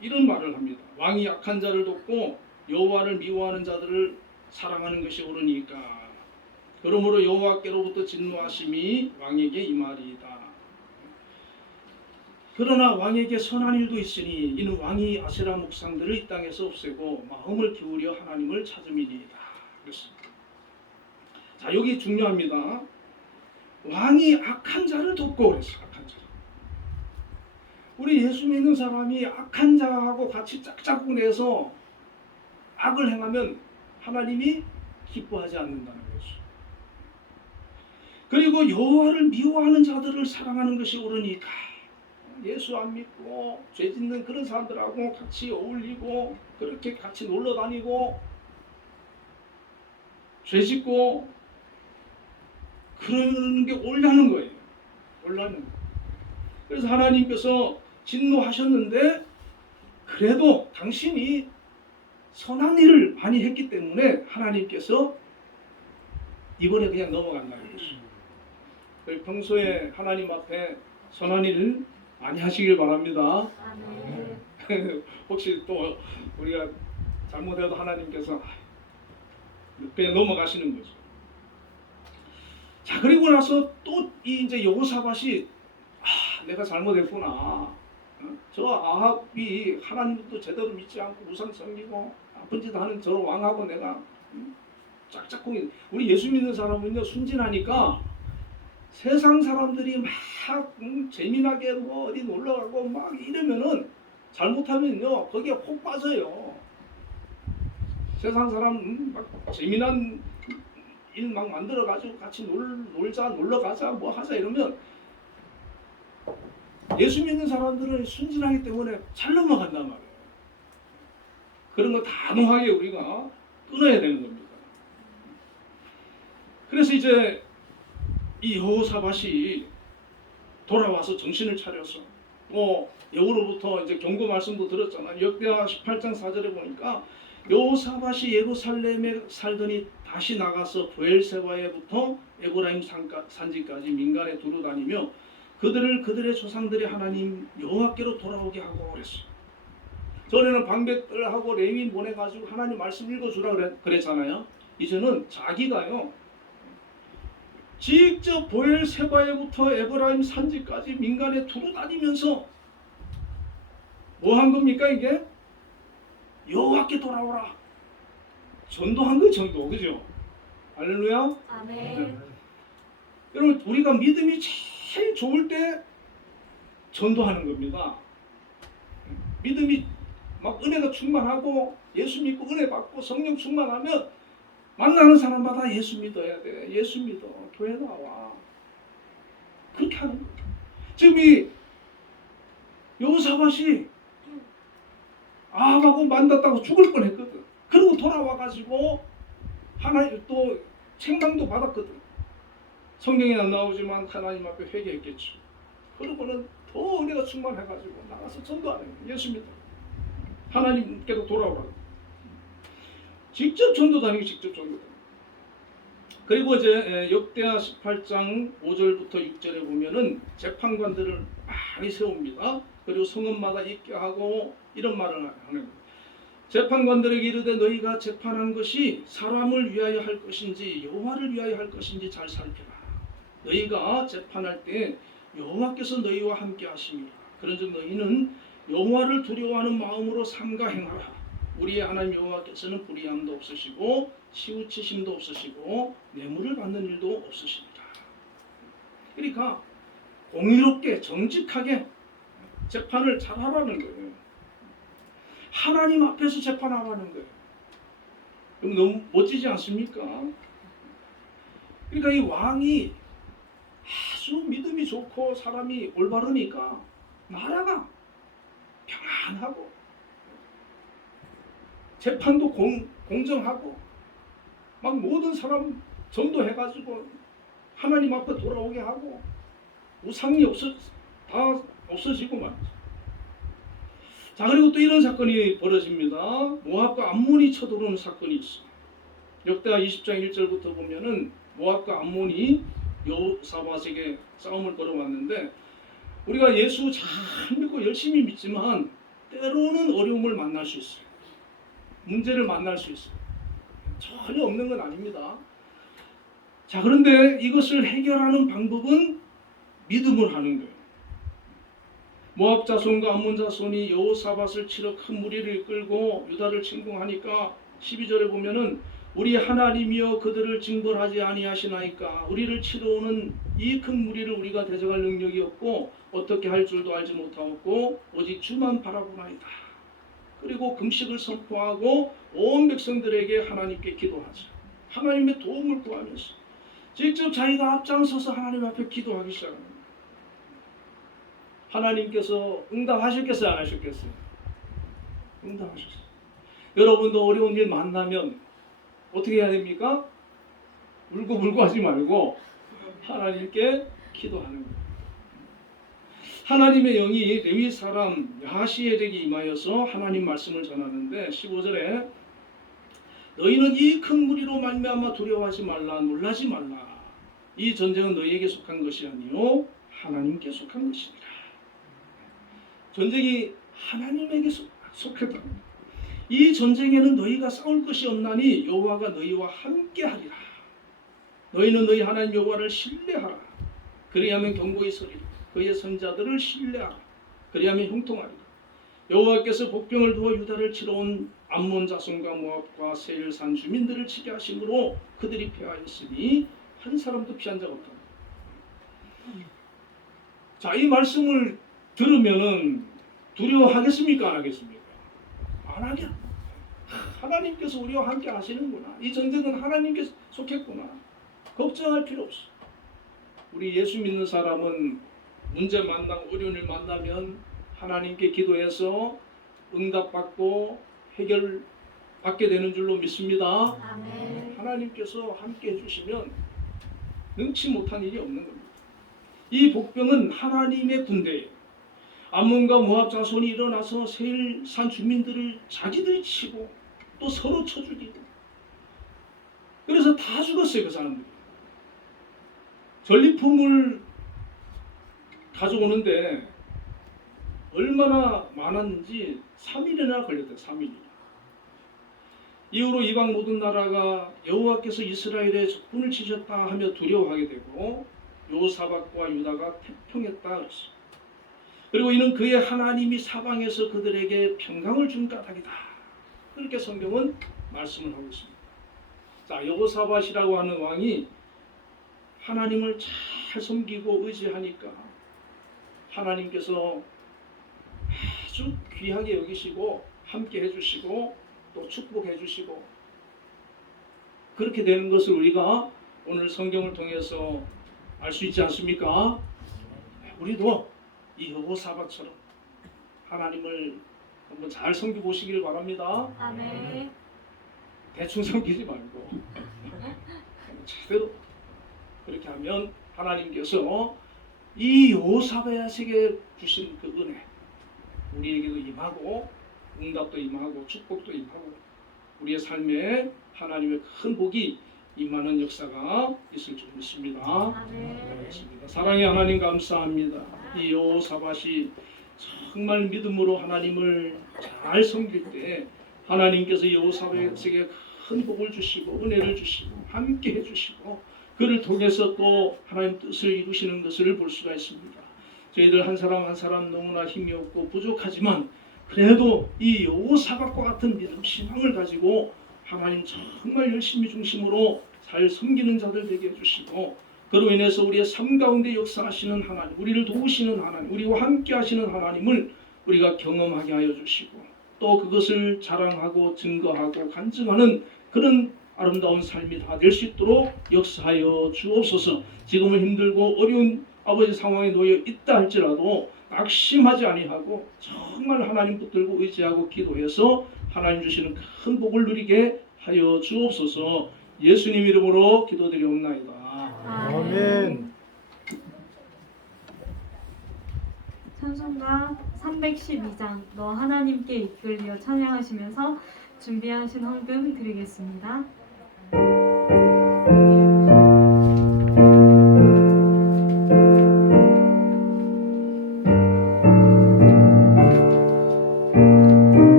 이런 말을 합니다. 왕이 약한 자를 돕고 여호와를 미워하는 자들을 사랑하는 것이 옳으니까. 그러므로 여호와께로부터 진노하심이 왕에게 임하리이다. 그러나 왕에게 선한 일도 있으니 이는 왕이 아세라 목상들을 이 땅에서 없애고 마음을 기울여 하나님을 찾음이니이다. 그렇습니다. 자, 여기 중요합니다. 왕이 악한 자를 돕고 그랬어요. 악한 자. 우리 예수 믿는 사람이 악한 자하고 같이 짝짝꿍 내서 악을 행하면 하나님이 기뻐하지 않는다는 거죠. 그리고 여호와를 미워하는 자들을 사랑하는 것이 옳으니까 예수 안 믿고 죄 짓는 그런 사람들하고 같이 어울리고 그렇게 같이 놀러 다니고 죄 짓고 그러는 게 옳다는 거예요. 옳다는 거예요. 그래서 하나님께서 진노하셨는데 그래도 당신이 선한 일을 많이 했기 때문에 하나님께서 이번에 그냥 넘어간다는 거죠. 평소에 하나님 앞에 선한 일을 많이 하시길 바랍니다. 혹시 또 우리가 잘못해도 하나님께서 그냥 넘어가시는 거죠. 자, 그리고 나서 또 이제 여호사밧이 내가 잘못했구나. 저 아합이 하나님도 제대로 믿지 않고 우상 섬기고 나쁜 짓 하는 저 왕하고 내가 짝짝꿍이. 우리 예수 믿는 사람은요 순진하니까 세상 사람들이 막 재미나게 뭐 어디 놀러 가고 막 이러면은 잘못하면요 거기에 콕 빠져요. 세상 사람 막 재미난 일 막 만들어 가지고 같이 놀자 놀러 가자 뭐 하자 이러면 예수 믿는 사람들은 순진하기 때문에 잘 넘어간단 말이에요. 그런 거 단호하게 우리가 끊어야 되는 겁니다. 그래서 이제 이 여호사밧이 돌아와서 정신을 차려서 여호로부터 이제 경고 말씀도 들었잖아요. 역대하 18장 4절에 보니까 여호사밧이 예루살렘에 살더니 다시 나가서 브엘세바에부터 에브라임 산지까지 민간에 두루 다니며 그들을 그들의 조상들의 하나님 여호와께로 돌아오게 하고 그랬어요. 전에는 방백들하고 레위인 보내가지고 하나님 말씀 읽어주라 그랬잖아요. 이제는 자기가요 직접 브엘세바에부터 에브라임 산지까지 민간에 두루 다니면서 뭐 한 겁니까 이게? 여호와께 돌아오라. 전도한 거 전도, 그죠? 할렐루야. 아멘. 여러분 우리가 믿음이 제일 좋을 때 전도하는 겁니다. 믿음이 막 은혜가 충만하고 예수 믿고 은혜 받고 성령 충만하면 만나는 사람마다 예수 믿어야 돼. 예수 믿어. 교회 나와. 그렇게 하는 거예요. 지금 이 여호사밧이 아하고 만났다고 죽을 뻔했거든. 그리고 돌아와가지고 하나님 또 책망도 받았거든. 성경에 안 나오지만 하나님 앞에 회개했겠죠. 그러고는 더 은혜가 충만해가지고 나가서 전도하는 거예요. 예수 믿어. 하나님께로 돌아오라고. 직접 전도 다니고 직접 전도 다니고. 그리고 이제 역대하 18장 5절부터 6절에 보면은 재판관들을 많이 세웁니다. 그리고 성읍마다 있게 하고 이런 말을 하는 거예요. 재판관들에게 이르되 너희가 재판한 것이 사람을 위하여 할 것인지 여호와를 위하여 할 것인지 잘 살펴라. 너희가 재판할 때 여호와께서 너희와 함께 하심이라. 그런즉 너희는 여호와를 두려워하는 마음으로 삼가 행하라. 우리의 하나님 여호와께서는 불의함도 없으시고 치우치심도 없으시고 뇌물을 받는 일도 없으십니다. 그러니까 공의롭게 정직하게 재판을 잘하라는 거예요. 하나님 앞에서 재판하라는 거예요. 그럼 너무 멋지지 않습니까? 그러니까 이 왕이 아주 믿음이 좋고 사람이 올바르니까 나라가 평안하고 재판도 공정하고 막 모든 사람 전도해가지고 하나님 앞에 돌아오게 하고 우상이 다 없어지고 말이죠. 자, 그리고 또 이런 사건이 벌어집니다. 모압과 암몬이 쳐들어오는 사건이 있어요. 역대하 20장 1절부터 보면은 모압과 암몬이 여호사밧에게 싸움을 걸어왔는데 우리가 예수 잘 믿고 열심히 믿지만 때로는 어려움을 만날 수 있어요. 문제를 만날 수 있어요. 전혀 없는 건 아닙니다. 자, 그런데 이것을 해결하는 방법은 믿음을 하는 거예요. 모압 자손과 암몬 자손이 여호사밧을 치러 큰 무리를 이끌고 유다를 침공하니까 12절에 보면은 우리 하나님이여 그들을 징벌하지 아니하시나이까. 우리를 치러 오는 이 큰 무리를 우리가 대적할 능력이 없고 어떻게 할 줄도 알지 못하고 오직 주만 바라보나이다. 그리고 금식을 선포하고 온 백성들에게 하나님께 기도하자. 하나님의 도움을 구하면서 직접 자기가 앞장서서 하나님 앞에 기도하기 시작합니다. 하나님께서 응답하셨겠어요? 안 하셨겠어요? 응답하셨어요. 여러분도 어려운 일 만나면 어떻게 해야 됩니까? 울고불고 하지 말고 하나님께 기도하는 거예요. 하나님의 영이 레위 사람 야하시엘에게 임하여서 하나님 말씀을 전하는데 15절에 너희는 이 큰 무리로 말미암아 두려워하지 말라 놀라지 말라. 이 전쟁은 너희에게 속한 것이 아니요 하나님께 속한 것이니라. 전쟁이 하나님에게 속했다. 이 전쟁에는 너희가 싸울 것이 없나니 여호와가 너희와 함께하리라. 너희는 너희 하나님 여호와를 신뢰하라. 그리하면 경고히 서리라. 그의 선자들을 신뢰하라. 그리하면 형통하리라. 여호와께서 복병을 두어 유다를 치러 온 암몬 자손과 모압과 세일산 주민들을 치게 하심으로 그들이 패하였으니 한 사람도 피한 자가 없다. 자, 이 말씀을 들으면은 두려워하겠습니까? 안 하겠습니까? 안 하겠. 하나님께서 우리와 함께 하시는구나. 이 전쟁은 하나님께 속했구나. 걱정할 필요 없어. 우리 예수 믿는 사람은 문제 만나고 어려운 일 만나면 하나님께 기도해서 응답받고 해결받게 되는 줄로 믿습니다. 아멘. 하나님께서 함께 해주시면 능치 못한 일이 없는 겁니다. 이 복병은 하나님의 군대예요. 암몬과 모압 자손이 일어나서 세일산 주민들을 자기들이 치고 또 서로 쳐 죽이고 그래서 다 죽었어요. 그 사람들이. 전리품을 가져오는데 얼마나 많았는지 3일이나 걸렸대요. 3일. 이후로 이방 모든 나라가 여호와께서 이스라엘에 적군을 치셨다 하며 두려워하게 되고 여호사밧과 유다가 태평했다 그랬어요. 그리고 이는 그의 하나님이 사방에서 그들에게 평강을 준 까닭이다. 그렇게 성경은 말씀을 하고 있습니다. 자, 여호사밧이라고 하는 왕이 하나님을 잘 섬기고 의지하니까 하나님께서 아주 아주 귀하게 여기시고 함께 해주시고 또 축복해 주시고 그렇게 되는 것을 우리가 오늘 성경을 통해서 알 수 있지 않습니까? 우리도 이 여호사밧처럼 하나님을 한번 잘 섬겨 보시기를 바랍니다. 아멘. 대충 섬기지 말고 제대로 그렇게 하면 하나님께서 이 여호사밧에게 주신 그 은혜 우리에게도 임하고 응답도 임하고 축복도 임하고 우리의 삶에 하나님의 큰 복이 임하는 역사가 있을 줄 믿습니다. 아멘. 사랑의 하나님 감사합니다. 이 여호사밧이 정말 믿음으로 하나님을 잘 섬길 때 하나님께서 여호사밧에게 큰 복을 주시고 은혜를 주시고 함께 해주시고 그를 통해서 또 하나님 뜻을 이루시는 것을 볼 수가 있습니다. 저희들 한 사람 한 사람 너무나 힘이 없고 부족하지만 그래도 이 여호사밧과 같은 믿음 신앙을 가지고 하나님 정말 열심히 중심으로 잘 섬기는 자들 되게 해주시고 그로 인해서 우리의 삶 가운데 역사하시는 하나님 우리를 도우시는 하나님 우리와 함께 하시는 하나님을 우리가 경험하게 하여 주시고 또 그것을 자랑하고 증거하고 간증하는 그런 아름다운 삶이 다 될 수 있도록 역사하여 주옵소서. 지금은 힘들고 어려운 아버지 상황에 놓여 있다 할지라도 낙심하지 아니하고 정말 하나님 붙들고 의지하고 기도해서 하나님 주시는 큰 복을 누리게 하여 주옵소서. 예수님 이름으로 기도드리옵나이다. 아멘. 찬송가 312장 너 하나님께 이끌려 찬양하시면서 준비하신 헌금 드리겠습니다.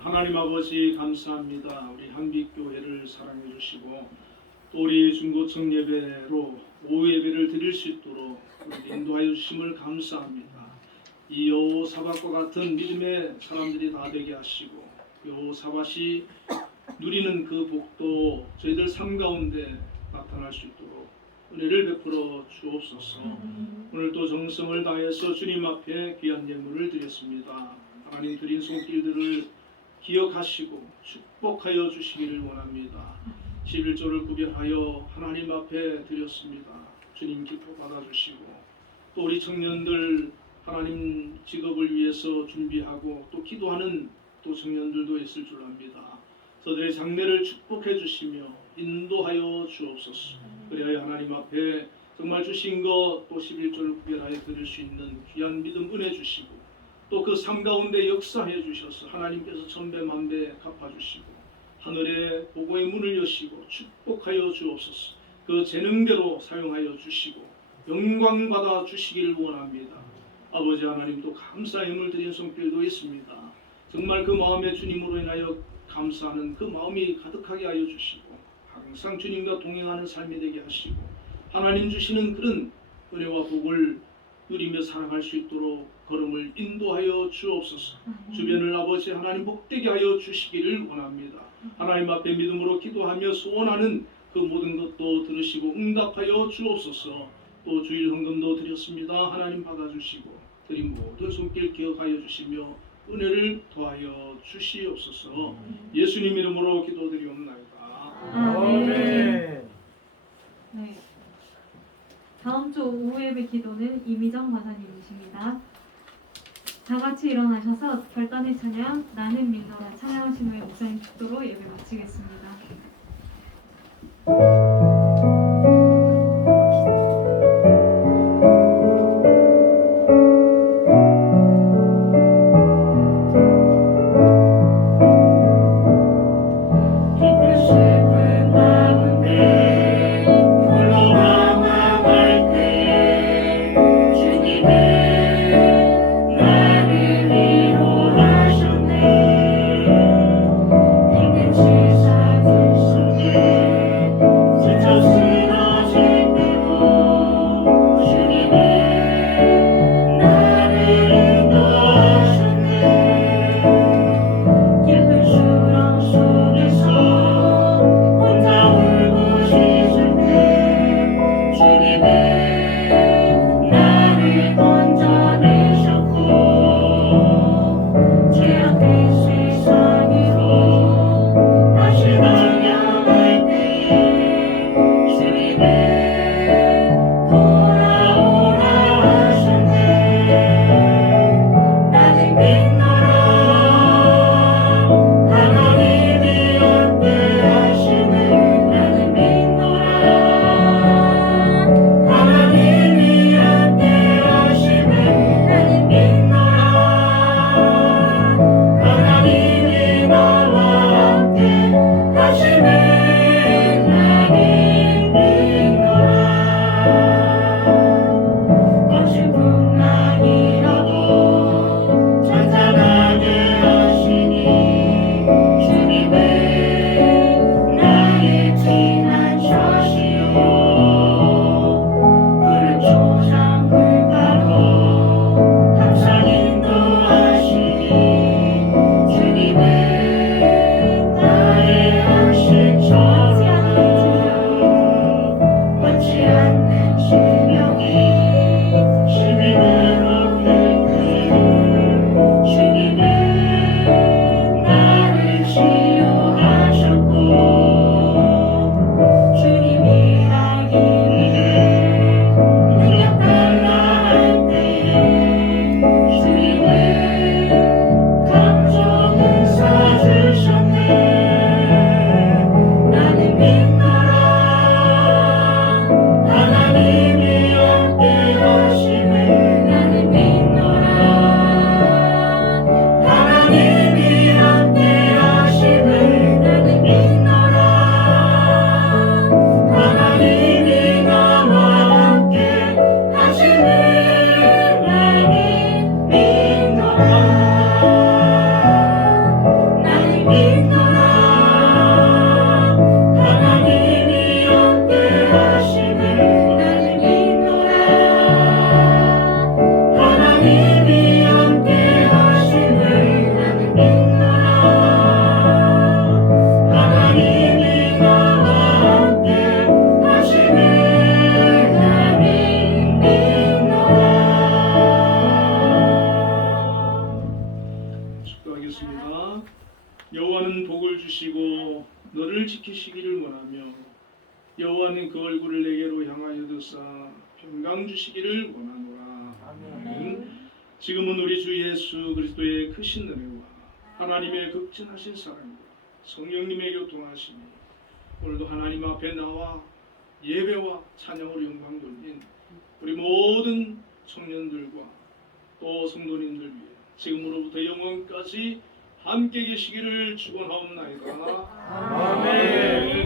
하나님 아버지 감사합니다. 우리 한빛교회를 사랑해 주시고 또 우리 중고청 예배로 오후 예배를 드릴 수 있도록 인도하여 주심을 감사합니다. 이 여호사밧과 같은 믿음의 사람들이 다 되게 하시고 여호사밧이 누리는 그 복도 저희들 삶 가운데 나타날 수 있도록 은혜를 베풀어 주옵소서. 오늘도 정성을 다해서 주님 앞에 귀한 예물을 드렸습니다. 하나님 드린 손길들을 기억하시고 축복하여 주시기를 원합니다. 11조를 구별하여 하나님 앞에 드렸습니다. 주님 기뻐 받아주시고 또 우리 청년들 하나님 직업을 위해서 준비하고 또 기도하는 또 청년들도 있을 줄 압니다. 저들의 장래를 축복해 주시며 인도하여 주옵소서. 그래야 하나님 앞에 정말 주신 것 또 11조를 구별하여 드릴 수 있는 귀한 믿음 은혜 주시고 또 그 삶 가운데 역사해 주셔서 하나님께서 천배만배 갚아주시고 하늘의 보고의 문을 여시고 축복하여 주옵소서. 그 재능대로 사용하여 주시고 영광 받아 주시기를 원합니다. 아버지 하나님도 감사의 힘을 드린 손길도 있습니다. 정말 그 마음에 주님으로 인하여 감사하는 그 마음이 가득하게 하여 주시고 항상 주님과 동행하는 삶이 되게 하시고 하나님 주시는 그런 은혜와 복을 누리며 살아갈 수 있도록 걸음을 인도하여 주옵소서. 주변을 아버지 하나님 복되게 하여 주시기를 원합니다. 하나님 앞에 믿음으로 기도하며 소원하는 그 모든 것도 들으시고 응답하여 주옵소서. 또 주일 헌금도 드렸습니다. 하나님 받아주시고 드린 모든 손길 기억하여 주시며 은혜를 더하여 주시옵소서. 예수님 이름으로 기도드리옵나이다. 아멘. 네. 다음 주 오후 예배 기도는 이미정 권사님이십니다. 다 같이 일어나셔서 결단의 찬양 나는 믿노라 찬양하신 후에 목사님 축도로 예배 마치겠습니다. 나를 위로하셨네. 힘든 세상 여호와는 그 얼굴을 내게로 향하여 드사 평강 주시기를 원하노라. 아멘. 지금은 우리 주 예수 그리스도의 크신 은혜와 하나님의 극진하신 사랑과 성령님의 교통하심이 오늘도 하나님 앞에 나와 예배와 찬양으로 영광 돌린 우리 모든 청년들과 또 성도님들 위해 지금으로부터 영원까지 함께 계시기를 축원하옵나이다. 아멘.